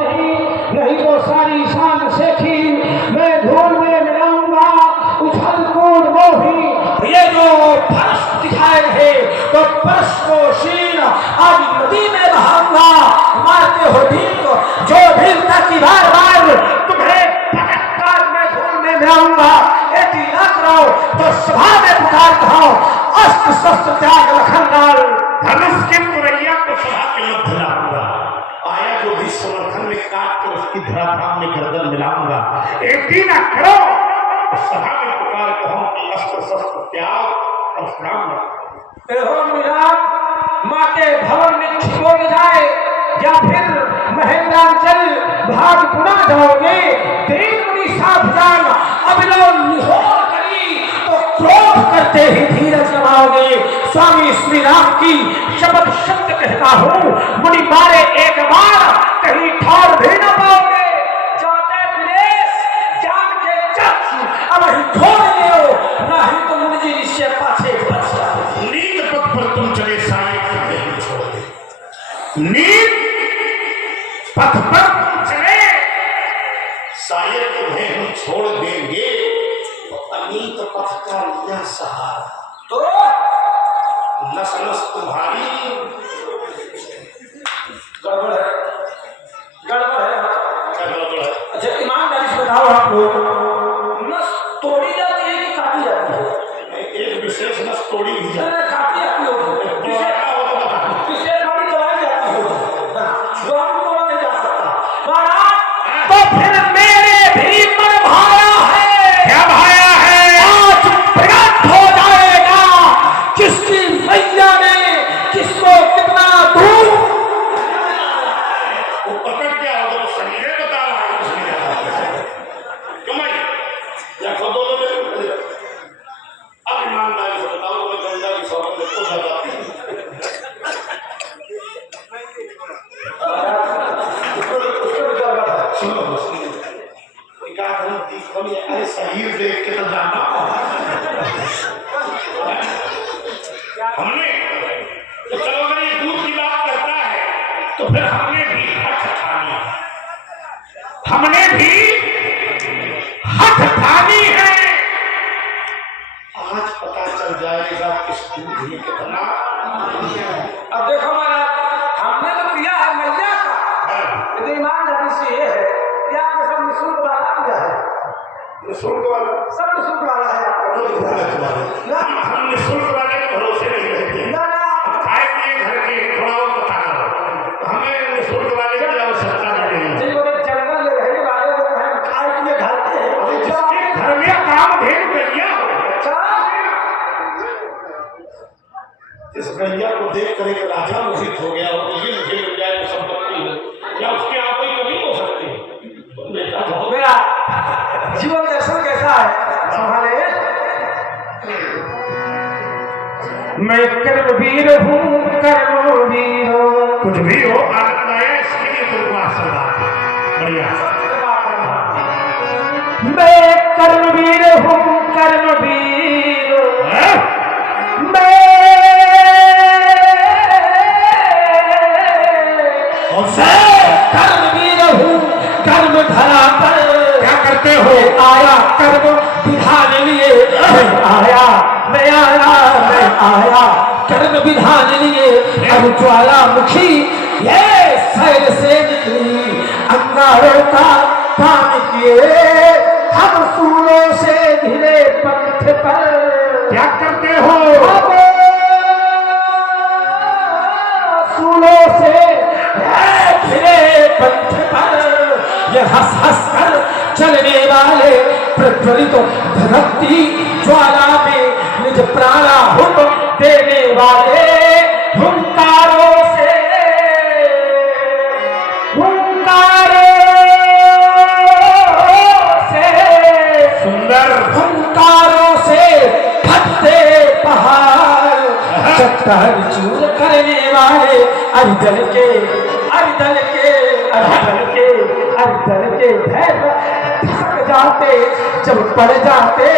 नहीं तो सारी शान सेखी मैं धूल में मिलाऊंगा। उछल कूद मोही ये जो फर्श दिखाए थे तो फर्श को शीन आज नदी में बहाऊंगा। मारते हो भीम, जो भीमता की बार बार तुम्हें पटककर मैं धूल में मिलाऊंगा। ऐसी ना करो तो सभा में पुकार कहो, अस्त्र शस्त्र त्याग लखनलाल। धनुष के पुरैया को सभा के मध्य लाऊंगा। आया जो भी समर्थन में काट कर उसकी धराधाम में गर्दन मिलाऊंगा। एक दिन करो सभा में पुकार कहूं कि अस्त्र शस्त्र त्याग और प्रणाम। माँ के भवन में छिपो जाए या फिर महेंद्रांचल भाग पुना जाओगे। तीन मुनि साथ जान अविलोम निहोर करी तो क्रोध करते ही धीरज जमाओगे। स्वामी श्री राम की शपथ सत्य कहता हूँ, मुनि मारे एक बार कहीं ठौर भी न पाओगे। जाते विदेश जान के चक्ष अब ही छोड़ लियो, नहीं तो मुनि जी इससे पाछे बच जाओगे। नींद पथ पर तुम चले सारे छोड़ दे। नींद पथ पर चले, शायद तुम्हें हम छोड़ देंगे तो अनीत पथ का लिया सहारा, तो नस नस तुम्हारी गड़बड़ है, गड़बड़ है। क्या गड़बड़ है? अच्छा ईमानदारी से बताओ आप लोग, नस तोड़ी जाती है कि काटी जाती है? एक विशेष नस तोड़ी भी जाए, नहीं, काटी जाती होगी, किसे किसे थोड़ी दवाई जाती होगी, जो हम तोड़ा नहीं जा सकता। महाराज तो फिर मेरे भी मन भाया है। क्या भाया है? आज प्रकट हो जाएगा किसकी मैया ने किसको कितना दूर। वो प्रकट क्या होगा? तो संजय बता रहा है उसमें क्यों भाई? या खुद बोलो मेरे को? अब ईमानदारी से बताओ, तो मैं गंगा की सौगंध को लगाती हूँ। सुनो अरे शरीर देख के तो जाना हमने तो चलो, अगर ये दूध की बात करता है तो फिर हमने भी हठ ठानी है, हमने भी हठ ठानी है। आज पता चल जाएगा किस दूध ही कितना। अब देखो महाराज, हमने तो पिया है मैया का, लेकिन ईमानदारी से ये है कि आपने सब निःशुल्क वाला दिया है, निःशुल्क वाला सब निःशुल्क वाला है आपका। हम निःशुल्क वाले के भरोसे नहीं रहते, ना ना खाए पिए घर के थोड़ा और पता करो, हमें निःशुल्क वाले की आवश्यकता नहीं है। जिन लोग जंगल में रहने वाले लोग हैं, खाए पिए घर के हैं, जिसके घर में काम ढेर गैया हो, इस गैया को देख कर एक राजा मोहित हो गया और मुझे मुझे मिल जाए तो संपत्ति हो, या उसके यहाँ कोई कमी हो सकती है? बेटा बहुत मेरा जीवन दर्शन कैसा है संभाले। मैं कर्मवीर हूँ, कर्मवीर कुछ भी हो, आनंद आया इसके लिए तुमको आशीर्वाद है। बढ़िया। मैं कर्मवीर हूँ, कर्मवीर हैं? मैं कौन सा? कर्मवीर हूँ, कर्म धरा पर क्या करते हो? आया कर्म विधान लिए, मैं आया कर्म विधान लिए। अब ज्वालामुखी ये सैर से निकली, अंगारों का पान किए हम सूलों से घिरे पंथ पर। क्या करते हो? सूलों से घिरे पंथ पर ये हंस हंस कर चलने वाले प्रज्वलित धरती ज्वाला में निज प्राणाहुत देने वाले हुंकारों से सुंदर हुंकारों से फटते पहाड़ चट्टान चूर करने वाले अर्दल के भय थक जाते जब पड़ जाते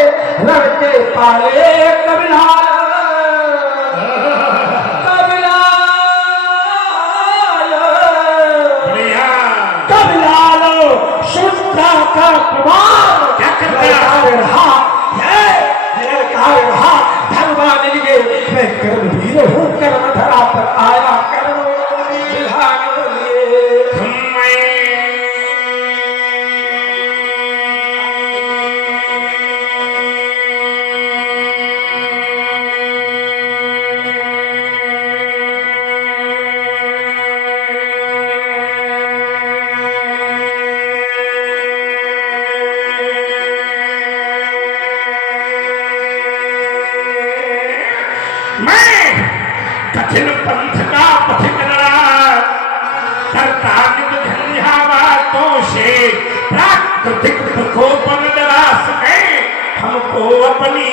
रण के पाले कबिलालो शुद्धा का प्रमाण क्या करते रहा धर्मान लिए मैं कर्मवीर हूँ, कर्म धरा पर आया कर्म विधान लिए। कठिन पंथ का पथिक करता बातों से प्राकृतिक प्रकोपन डरा सके हमको अपनी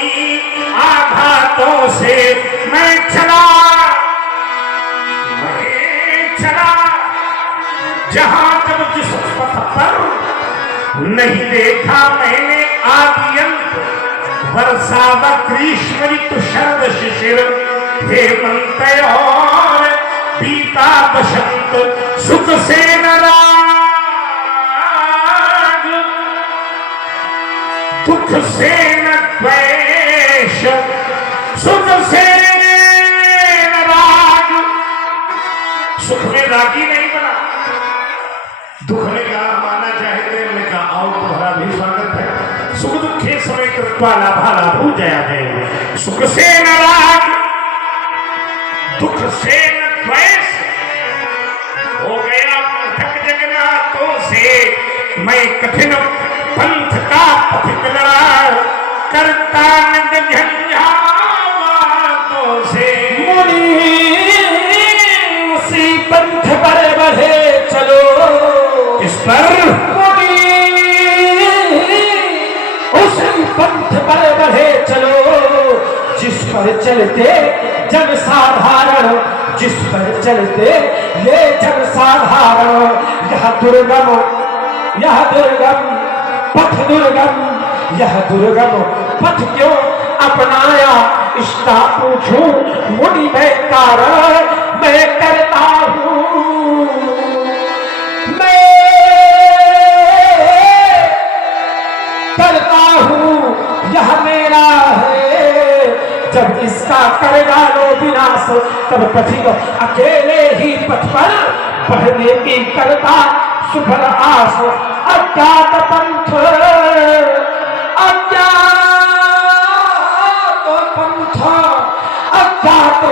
आघातों से। मैं चला जहां जब जिस पथ पर नहीं देखा मैंने आदि अंत, वर्षा व ग्रीष्म ऋतु शरद शिशिर हेमंत और बीता बसंत सुख से न दुख से न द्वेष, सुख से न राग। सुख में रागी नहीं बना, दुख में कहा माना चाहे तो मैं कहा आओ तुम्हारा भी स्वागत है। सुख दुखे समय कृपाला भाला भूजया है। सुख से न राग, दुख से न द्वेष, हो गया पृथक जगन्नाथों से। मैं कठिन पंथ का पथिक लड़ा, करता निंद झंझावातों से। मुनि उसी पंथ पर बढ़े चलो, इस पर मुनि उसी पंथ पर बढ़े चलो, जिस पर चलते जन साधारण, जिस पर चलते ये जन साधारण। यह दुर्गम, यह दुर्गम पथ, दुर्गम यह दुर्गम पथ क्यों अपनाया, इसका पूछूं मुनि मैं कारण। मैं करता हूँ, मैं करता हूँ, यह मेरा है। जब इसका कर डालो विनाश, तब पथिक अकेले ही पथ पर बढ़ने की करता सुफल आस। अज्ञात पंथ, अज्ञात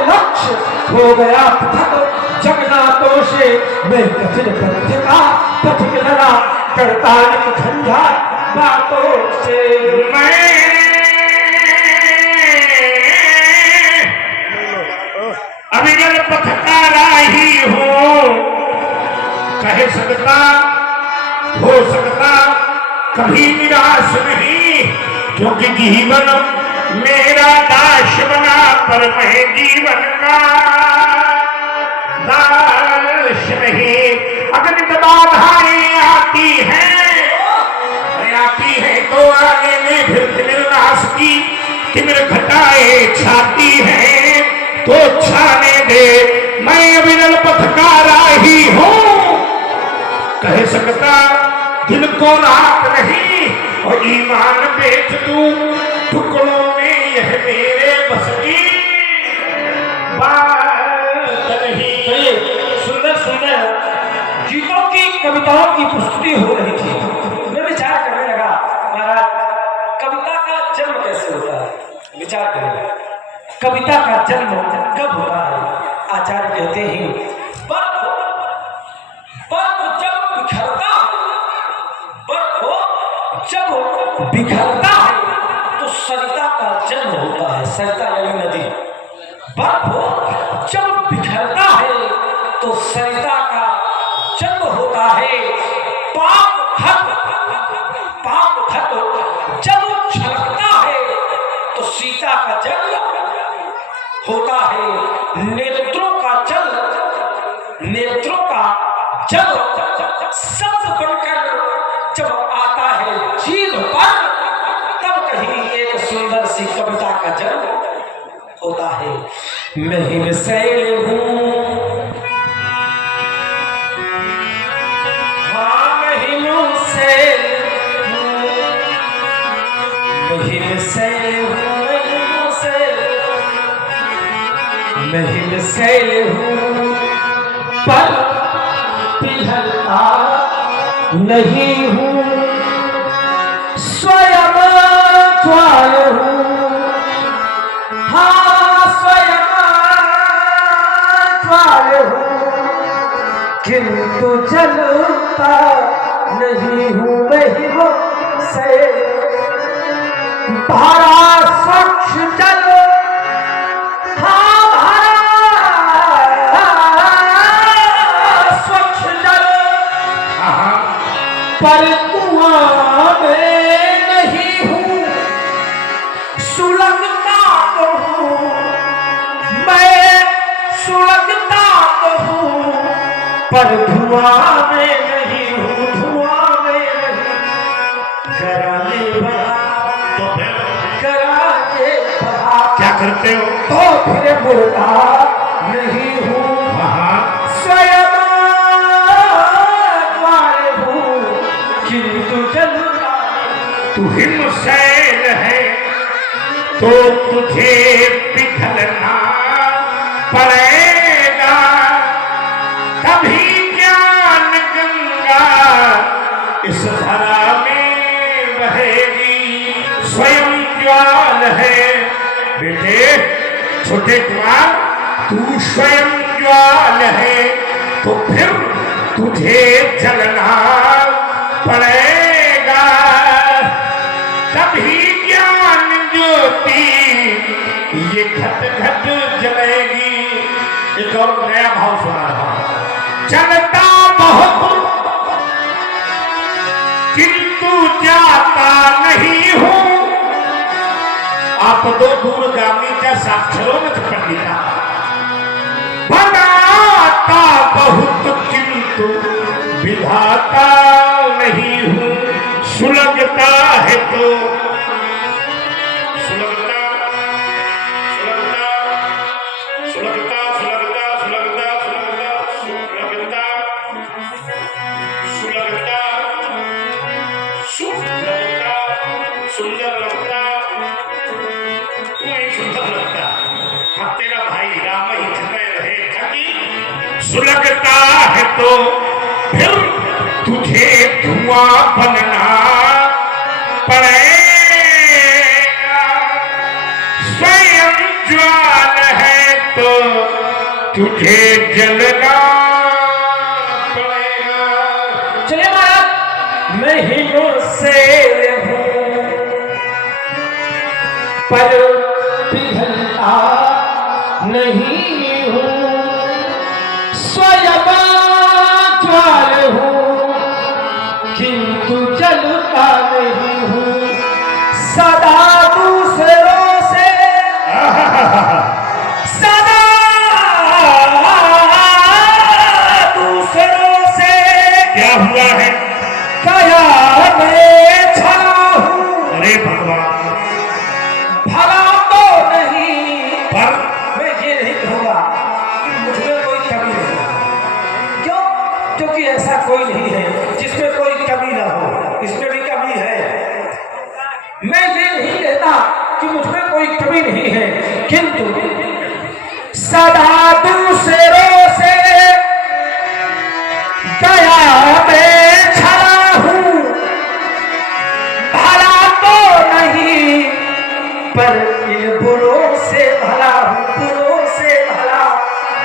लक्ष्य हो गया पथक जगन्नाथों से। मैं कठिन पंथ का पथिक लड़ा, करता निक झंझा बातों से। मैं अविरल पथकारा ही हूँ, कह सकता हो सकता कभी निराश नहीं, क्योंकि जीवन मेरा दास बना, पर मैं जीवन का दास नहीं। अगणित बाधाएं आती हैं तो आगे में फिर तिमिर नाश की तिमिर घटाए छाती है तो छाने दे। मैं अविरल पथकारा ही हूँ, कह सकता दिल को रात नहीं, और ईमान बेच दूं टुकड़ों में, यह मेरे बस की बात नहीं। सुंदर सुंदर गीतों की कविताओं की प्रस्तुति हो रही थी। मैं विचार करने लगा, महाराज कविता का जन्म कैसे होता है? विचार करें, कविता का जन्म कब होता है? आचार्य कहते हैं बर्फ जब बिखरता है, बर्फ जब बिखरता है तो सरिता का जन्म होता है। सरिता यानी नदी। बर्फ जब बिखरता है तो सरिता का जन्म होता है। पाप खत जब छलकता है तो सीता का जन्म होता है। नेत्रों का जल शब्द बनकर जब आता है जीभ पर, तब कहीं एक सुंदर सी कविता का जन्म होता है। मैं हिमशैल हूँ, हाँ मैं हिमशैल हूँ, मैं हिमशैल हूँ, मैं हिमशैल हूँ, पर पिघलता नहीं हूँ। स्वयं ज्वाल हूँ, हाँ स्वयं ज्वाल हूँ, किंतु जलता नहीं हूँ। मैं हिमशैल, भरा स्वच्छ जल, पर कुआं में नहीं हूँ। सुलगता तो हूँ मैं, सुलगता तो हूँ, पर धुआं में नहीं हूँ, धुआं में नहीं। कराने बढ़ा क्या करते हो? तो फिर मुर्दा नहीं हूँ। स्वयं किंतु जलता तू हिमशैल है तो तुझे पिघलना पड़ेगा। कभी ज्ञान गंगा इस धरा में बहेगी। स्वयं ज्वाल है बेटे छोटे कुमार, तू स्वयं ज्वाल है तो फिर तुझे जलना पड़ेगा। कभी ज्ञान ज्योति ये घट घट जलेगी। एक और नया भाव सुना रहा हूं। चलता बहुत किंतु जाता नहीं हूं। आप दो दूरगामी का साक्षरों में पंडिता। बनाता बहुत किंतु विधाता नहीं हूं। सुलगता है तो सुलगता सुलगता सुलगता सुलगता सुलगता सुलगता सुलगता सुलगता सुंदर लगता। तुम्हें सुंदर लगता। अब तेरा भाई राम ही चिंता रहे थकी। सुलगता है तो फिर तुझे धुआं बनना पड़ेगा। स्वयं ज्वाल है तो तुझे जलना पड़ेगा। चलिए महाराज, मैं हिमशैल हूं पर पिघलता नहीं हूं। स्वयं ज्वाल हूं किंतु जलता नहीं हूं। सदा दूसरों से सदा दूसरों से क्या हुआ है? कया मैं छला हूं। अरे भगवान, भला तो नहीं पर मैं ये नहीं कहूंगा कि मुझमें कोई कमी नहीं। क्यों? क्योंकि ऐसा कोई नहीं है जिसमें कोई कमी ना हो। इसमें भी कमी है। मैं ये नहीं कहता कि मुझमें कोई कमी नहीं है, किंतु सदा दूसरों से गया मैं छला हूं। भला तो नहीं पर इन बुरों से भला हूं। बुरों से भला,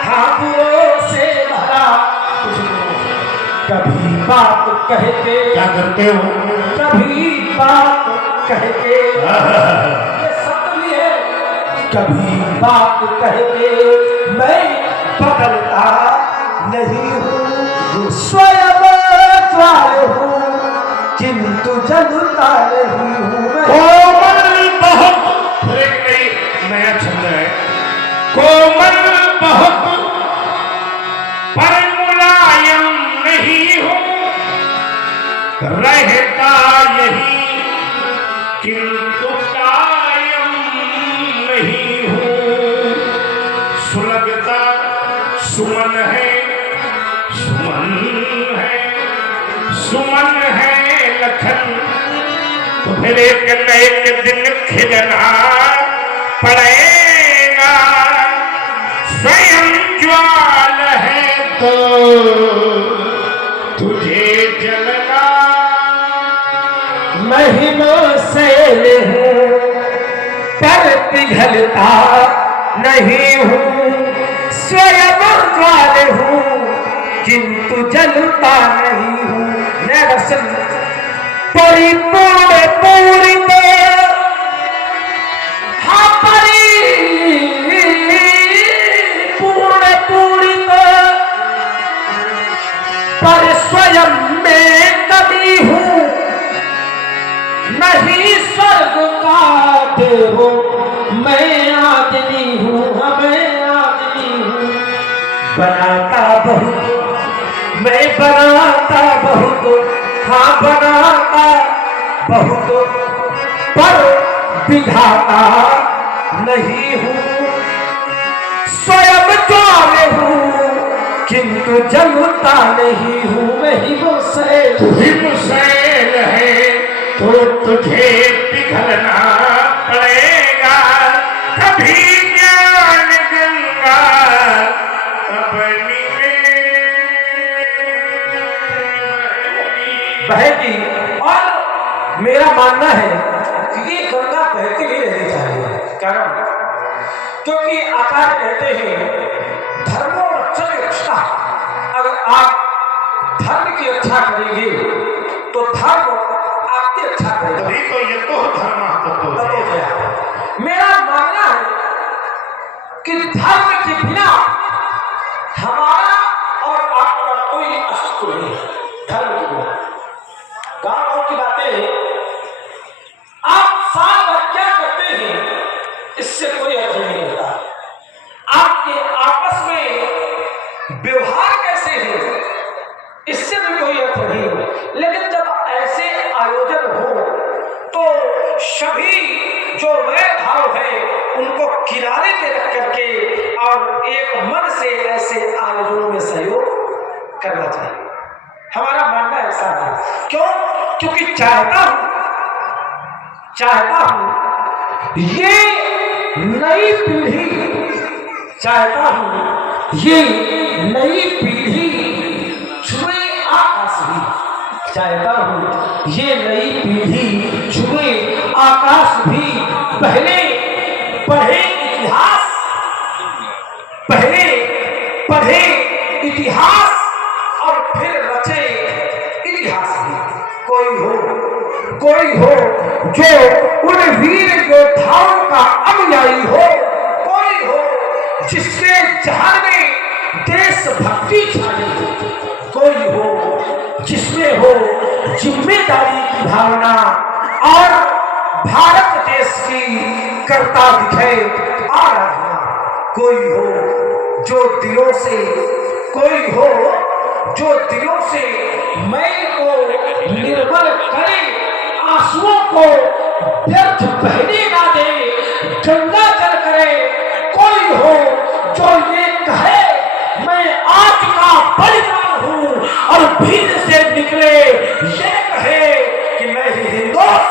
हाँ बुरों से भला। कुछ बुरों से कभी बात कह के क्या करते हो? कभी बात कह के ये सत्य भी है। कभी बात कह के मैं बदलता नहीं हूँ। स्वयं ज्वाल हूँ किंतु जलता नहीं हूँ। कोमल बहुत नया छंद है। कोमल बहुत पर मुलायम नहीं हूँ। रहता यही किंतु कायम नहीं हूँ। सुलगता सुमन है, सुमन है, सुमन है लखन। तो फिर एक न एक दिन खिलना पड़ेगा। स्वयं ज्वाल है तो तुझे जलना। मैं हिमशैल हूँ पर पिघलता नहीं हूँ। स्वयं ज्वाल हूँ किंतु जलता नहीं हूँ। नेगसन परिपूर्ण पूरित, हाँ परिपूर्ण पूरित पर स्वयं में कभी हूँ। नहीं स्वर्ग का देव मैं आदमी हूँ। मैं आदमी हूँ। बनाता बहुत मैं बनाता बहुत, हाँ बनाता बहुत पर विधाता नहीं हूँ। स्वयं ज्वाल हूँ किंतु जलता नहीं हूँ। मैं हिमशैल हिमशैल है तो तुझे बहेगी। और मेरा मानना है कि ये गंगा बहती नहीं रहनी चाहिए। कारण क्योंकि आकाश कहते हैं धर्मो रक्षण रक्षा। अगर आप धर्म की रक्षा करेंगे तो धर्म आपकी रक्षा करेगा। तभी तो ये तो धर्म मेरा मानना है कि धर्म के बिना हमारा और आपका कोई अस्तित्व नहीं है। धर्म के बिना गाँव की बातें आप साल भर क्या करते हैं इससे कोई अर्थ नहीं होता। आपके आपस में व्यवहार कैसे है इससे भी कोई अर्थ नहीं। लेकिन जब ऐसे आयोजन हो तो सभी जो वैर भाव है उनको किनारे में रख करके और एक मन से ऐसे आयोजनों में सहयोग करना चाहिए। हमारा मानना ऐसा है। क्यों? क्योंकि चाहता हूं ये नई पीढ़ी, चाहता हूं ये नई पीढ़ी छुए आकाश भी, चाहता हूं ये नई पीढ़ी छुए आकाश भी। पहले पढ़े इतिहास, पहले पढ़े इतिहास और फिर रचे इतिहास भी। कोई हो जो उन वीर योद्धाओं का अनुयायी हो, कोई हो जिसके जहान में देशभक्ति छाई, कोई हो जिसमें हो जिम्मेदारी की भावना और भारत देश की करता दिखे आराधना। कोई हो जो दिलों से, कोई हो जो दिलों से मैल को निर्मल करे, आंसुओं को व्यर्थ बहने ना दे, गंगा जल करे। कोई हो जो ये कहे मैं आज का बलिदान हूं और भीड़ से निकले ये कहे कि मैं ही हिंदुस्तान।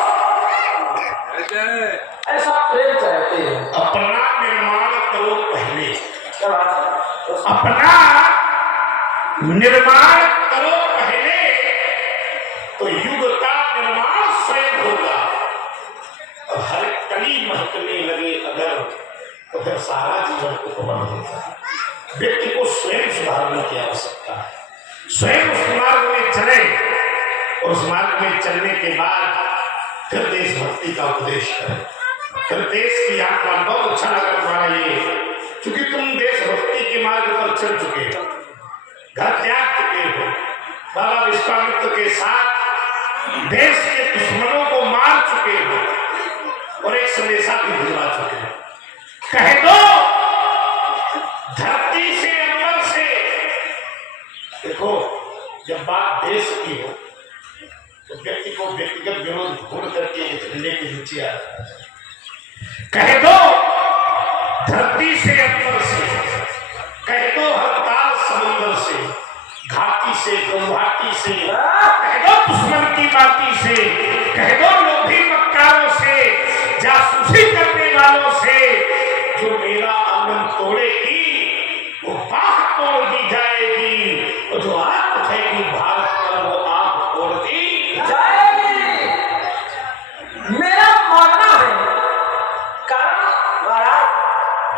ऐसा प्रेम चाहते हैं। अपना निर्माण करो पहले, अपना निर्माण करो पहले तो युग का निर्माण स्वयं होगा। और हर कली महकने लगे अगर तो फिर सारा जीवन उपबंध होगा। व्यक्ति को स्वयं सुधारने की आवश्यकता है। स्वयं उस मार्ग में चले और उस मार्ग में चलने के बाद फिर देशभक्ति का उपदेश करें। फिर देश की यात्रा बहुत अच्छा लगा तुम्हारा ये, क्योंकि तुम देशभक्ति के मार्ग पर चल चुके हो, घर त्याग चुके हो, बाबा विश्वामित्र के साथ देश के दुश्मनों को मार चुके हो और एक संदेशा भी भिजवा चुके हो। कह दो धरती से अंबर से। देखो जब बात देश की हो तो व्यक्ति को व्यक्तिगत विरोध भूल करके झंडे के नीचे आ जाता है। कह दो धरती से अंबर से, कह दो हड़ताल समुद्र से, घाटी से गौहाटी से, कह दो दुश्मन की बाती से, कह दो लोभी मक्कारों से, जासूसी करने वालों से। जो मेरा आंगन तोड़ेगी वो बाह तोड़ दी जाएगी, और जो आग उठेगी भारत पर वो आग तोड़ दी जाएगी। मेरा मानना है कारण महाराज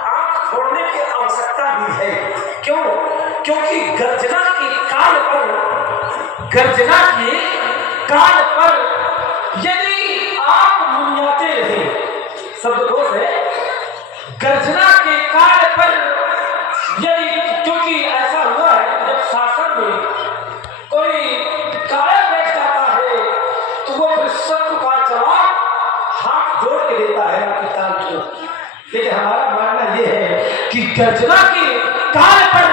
आंख छोड़ने की आवश्यकता भी है। क्यों? क्योंकि गर्जना के काल पर यदि आप मुनियाते रहे, शब्दकोश है, गर्जना के काल पर यदि, क्योंकि ऐसा हुआ है जब शासन में कोई गायब बैठ जाता है तो वो फिर शत्रु का जवाब हाथ जोड़ के देता है आपके काल को। लेकिन हमारा मानना यह है कि गर्जना के काल पर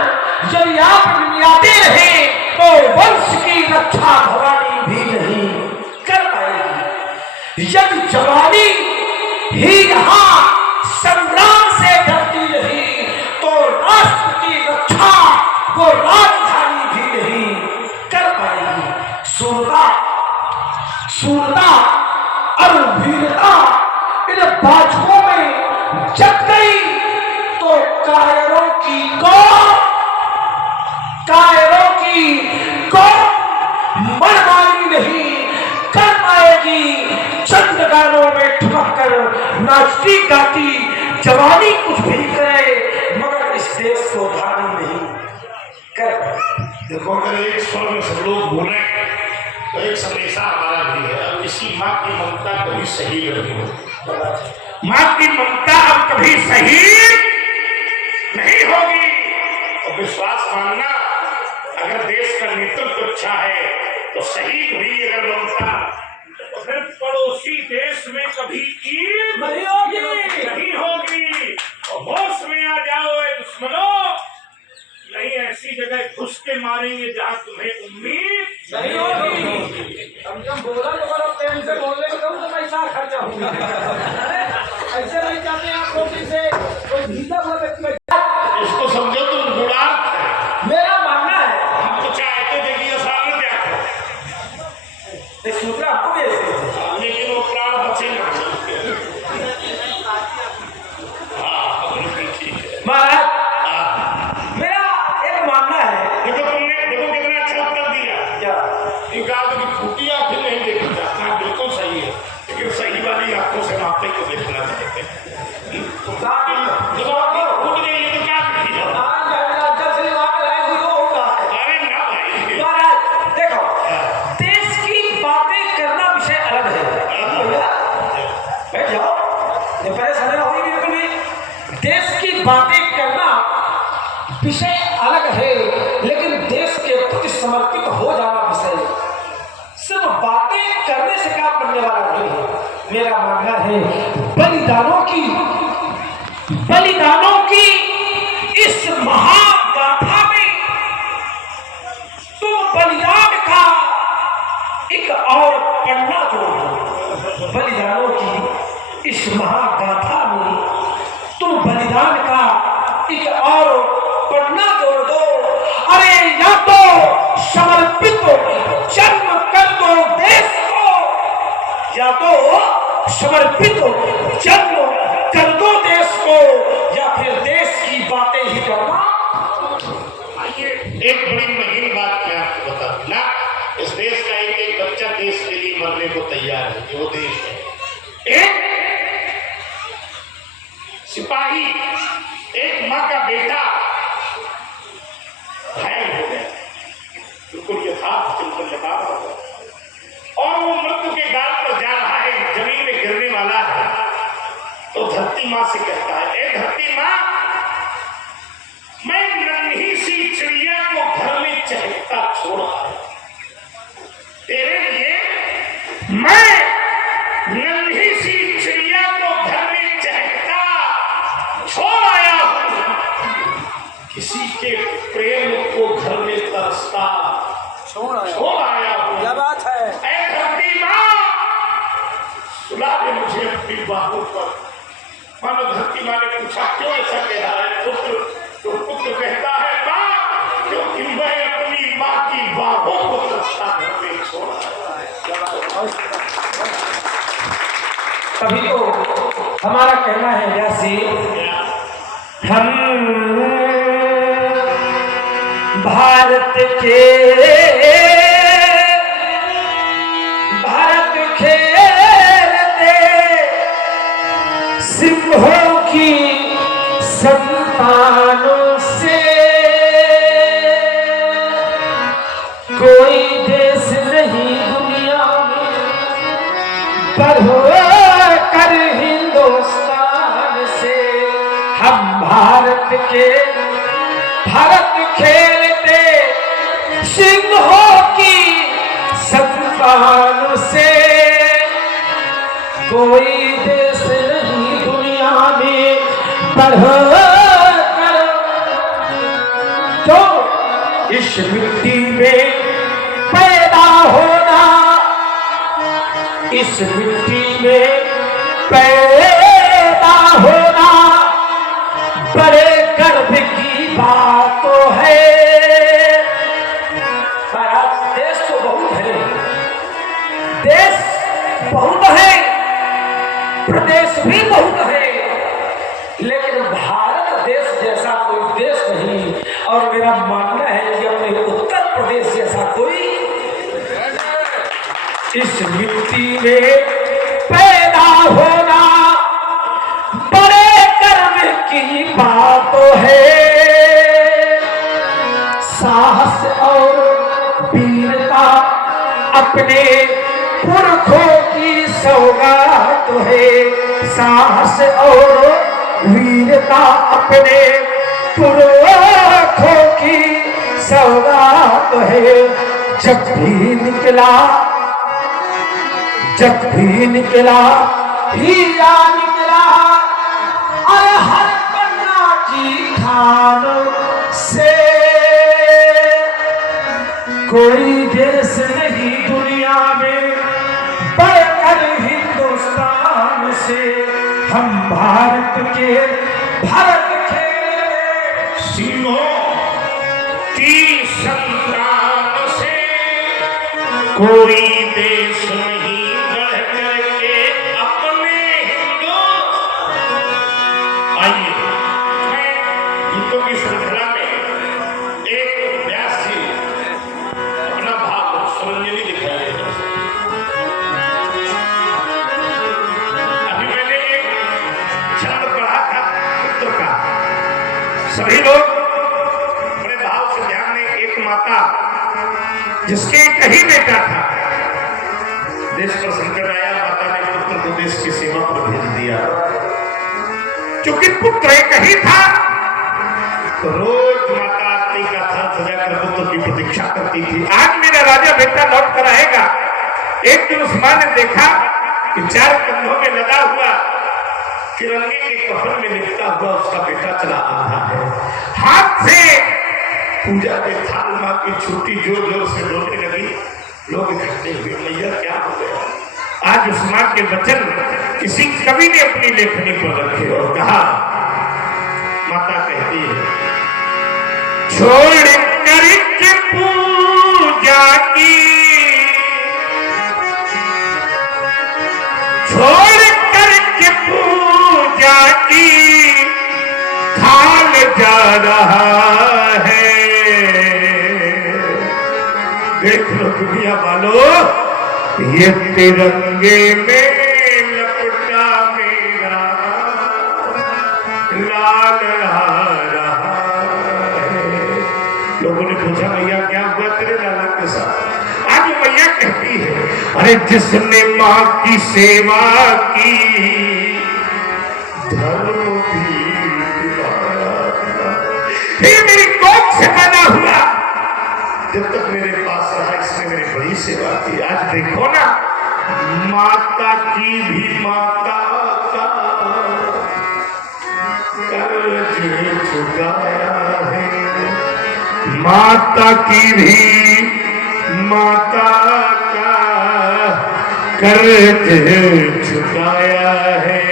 यदि आप नियाते रहे तो वंश की रक्षा भवानी भी नहीं कर पाएगी। यदि जवानी ही यहाँ संग्राम से डरती रही तो राष्ट्र की रक्षा वो राजधानी भी नहीं कर पाएगी। सूरता और वीरता इन बाजुओं में जग गई तो कायरों की कौन मनमानी नहीं नाचती गाती जवानी कुछ भी करे मगर इस देश को धारण नहीं कर। देखो अगर एक स्वर में सब लोग बोले तो एक संदेशा हमारा भी है। अब किसी माँ की ममता कभी सही नहीं होगी। माँ की ममता अब कभी सही नहीं होगी। और विश्वास मानना अगर देश का नेतृत्व अच्छा है तो शहीद हुई अगर ममता तो फिर पड़ोसी देश में कभी ईद नहीं होगी। नहीं होगी। और होश में आ जाओ ए दुश्मनों, नहीं ऐसी जगह घुस के मारेंगे जहाँ तुम्हें उम्मीद नहीं होगी। कम से कम बोला तो बड़ा प्रेम से बोलने में तो पैसा खर्चा होगा। ऐसे नहीं चाहते आप लोग से कोई भीतर हुआ व्यक्ति इसको समझो तुम गुणार्थ है। मेरा मानना है हम तो चाहते थे कि आसान में क्या एक सूत्र आपको भी ऐसे ही लेकिन वो प्राण बचे ना। महाराज मेरा एक मानना है। देखो कितना अच्छा उत्तर दिया। क्या एक आदमी फूटी आंखें नहीं देखना चाहता, बिल्कुल सही है, लेकिन सही वाली आंखों से मापे को देखना चाहते हैं। जब आंखें फूट गई है तो क्या किया? अरे ना भाई, महाराज देखो देश की बातें करना विषय अलग है। बैठ जाओ ये परेशानी होगी बिल्कुल भी। देश की बातें करना विषय अलग है लेकिन देश के प्रति समर्पित हो जाना विषय सिर्फ बातें करने से काम बनने वाला नहीं है। मेरा मानना है बलिदानों की इस महागाथा में तो बलिदान का एक और पन्ना जोड़ो। बलिदानों की इस महागाथा में तुम बलिदान का एक और पन्ना जोड़ दो। अरे या तो समर्पित जन्म कर दो देश को, या तो समर्पित जन्म कर दो देश को, या फिर देश की बातें ही करना। आइए एक बड़ी महीन बात मैं आपको बता दूं ना, इस देश का एक एक बच्चा देश के लिए मरने को तैयार है। वो देश है एक सिपाही, एक माँ का बेटा घायल हो गया, बिल्कुल यथार्थ चिंतन लगा रहा होगा और वो मृत्यु के गाल पर जा रहा है, जमीन में गिरने वाला है तो धरती माँ से कहता है, ए धरती माँ, मैं नन्ही सी चिड़िया को घर में चहकता छोड़ा है तेरे लिए। मैं नन्ही सी चिड़िया को घर में चहकता छोड़ आया हूं, किसी के प्रेम को घर में तरसता छोड़ आया हूं। क्या बात है। ऐ धरती माँ, सुला दे मुझे अपनी बाहों पर। मानो धरती माँ ने पूछा क्यों ऐसा कह रहा है पुत्र? तो पुत्र कहता है माँ, क्योंकि मैं अपनी माँ की बाहों को तरसता घर में छोड़ आया। तभी तो हमारा कहना है व्यासी, हम भारत खेलते सिंहों की संतानों से कोई देश नहीं दुनिया में बढ़ कर हिंदुस्तान से। हम भारत खेलते सिंहों की संतान से कोई देश नहीं दुनिया में बढ़ कर। तो इस मिट्टी में पैदा होना, इस मिट्टी में पैदा होना बड़े गर्व की बात तो है। देश तो बहुत है, देश बहुत है, प्रदेश भी बहुत है, लेकिन भारत देश जैसा कोई देश नहीं। और मेरा मानना है कि अपने उत्तर प्रदेश जैसा कोई इस मिट्टी में पैदा होना अपने पुरखों की सौगात है, साहस और वीरता अपने पुरखों की सौगात है। जब भी निकला हीरा निकला, अरे हर पन्ना की खान से। कोई देश नहीं दुनिया में बढ़कर हिंदुस्तान से, हम भारत के सिंहों की संतान से कोई देश नहीं बढ़ करके अपने हिंदुस्तान। आइए मैं गीतों की श्रृंखला में एक व्यास जी अपना भाव स्वरंजलि दिखाइए। अभी मैंने एक छंद पढ़ा था पुत्र का। सभी लोग बड़े भाव से ध्यान में, एक माता जिसके एक ही बेटा था, देश पर संकट आया, माता ने पुत्र को देश की सेवा पर भेज दिया। क्योंकि पुत्र एक ही था तो रोज माता आरती का था सजाकर पुत्र की प्रतीक्षा करती थी। आज मेरा राजा बेटा लौट कर आएगा। एक दिन उस मां ने देखा कि चार कंधों में लगा हुआ तिरंगे के कफन में लिपटा हुआ उसका बेटा चला आ रहा है। हाथ से पूजा के थाल मां की छुट्टी जोर जोर से रोने लगी। लोग इकट्ठे हुए, मैया क्या हो गया? आज उस मां के वचन किसी कवि ने अपनी लेखनी पर रखे और कहा, माता कहती है, छोड़ करके पूजा की, छोड़ करके पूजा की, थाल जा रहा है। देख लो दुनिया वालों, ये तिरंगे में लपटा मेरा लाल रहा है। लोगों ने पूछा, भैया क्या हुआ तेरे लाला के साथ? आज मैया कहती है, अरे जिसने माँ की सेवा की, धर्म भी फिर मेरी कोख से पैदा हुआ, जब तक मेरे पास रहा इसने मेरी बड़ी सेवा की। आज देखो ना, माता की भी माता का कर्ज चुकाया है, माता की भी माता का कर्ज चुकाया है।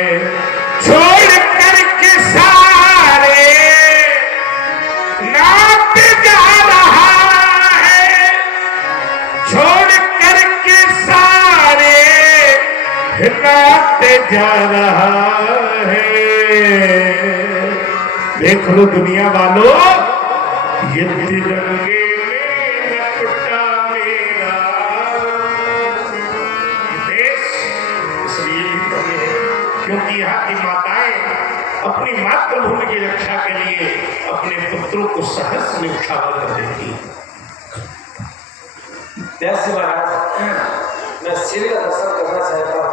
छोड़ करके सारे नाप जा रहा है, छोड़ करके सारे नाप जा रहा है। देख लो दुनिया वालों, ये तिरंगे में लपटा मेरा देश इसलिए भी कवि है क्योंकि यहाँ की माताएं अपनी मातृभूमि की रक्षा के लिए अपने पुत्रों को सहर्ष न्यौछावर कर देती है। जैसे महाराज, मैं श्री का दर्शन करना चाहता हूँ।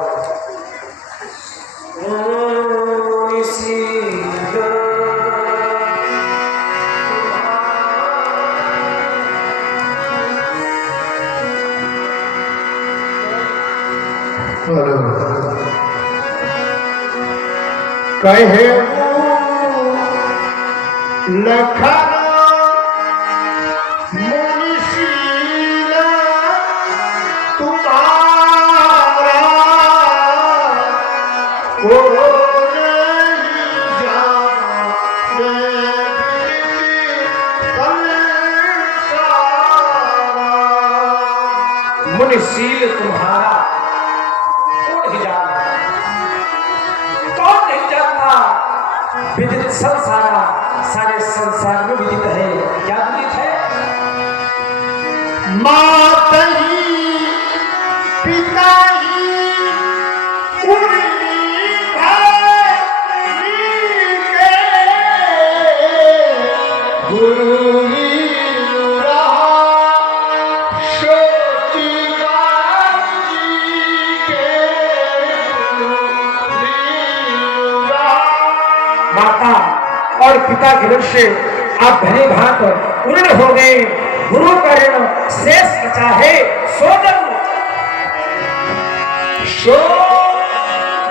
कहे लखन मुंशीला तुम्हारा को नहीं जाने मुनिशील तुम्हारा कौन नहीं जानता? विदित संसारा, सारे संसार में विदित है। क्या विदित है? मात ही पिता ही उन्हीं भाई के गुरु ही रहा सोची बात और पिता के ऋण से आप भले भांत उन्नत हो गए। गुरु का ऋण शेष बचा है, सो जन्म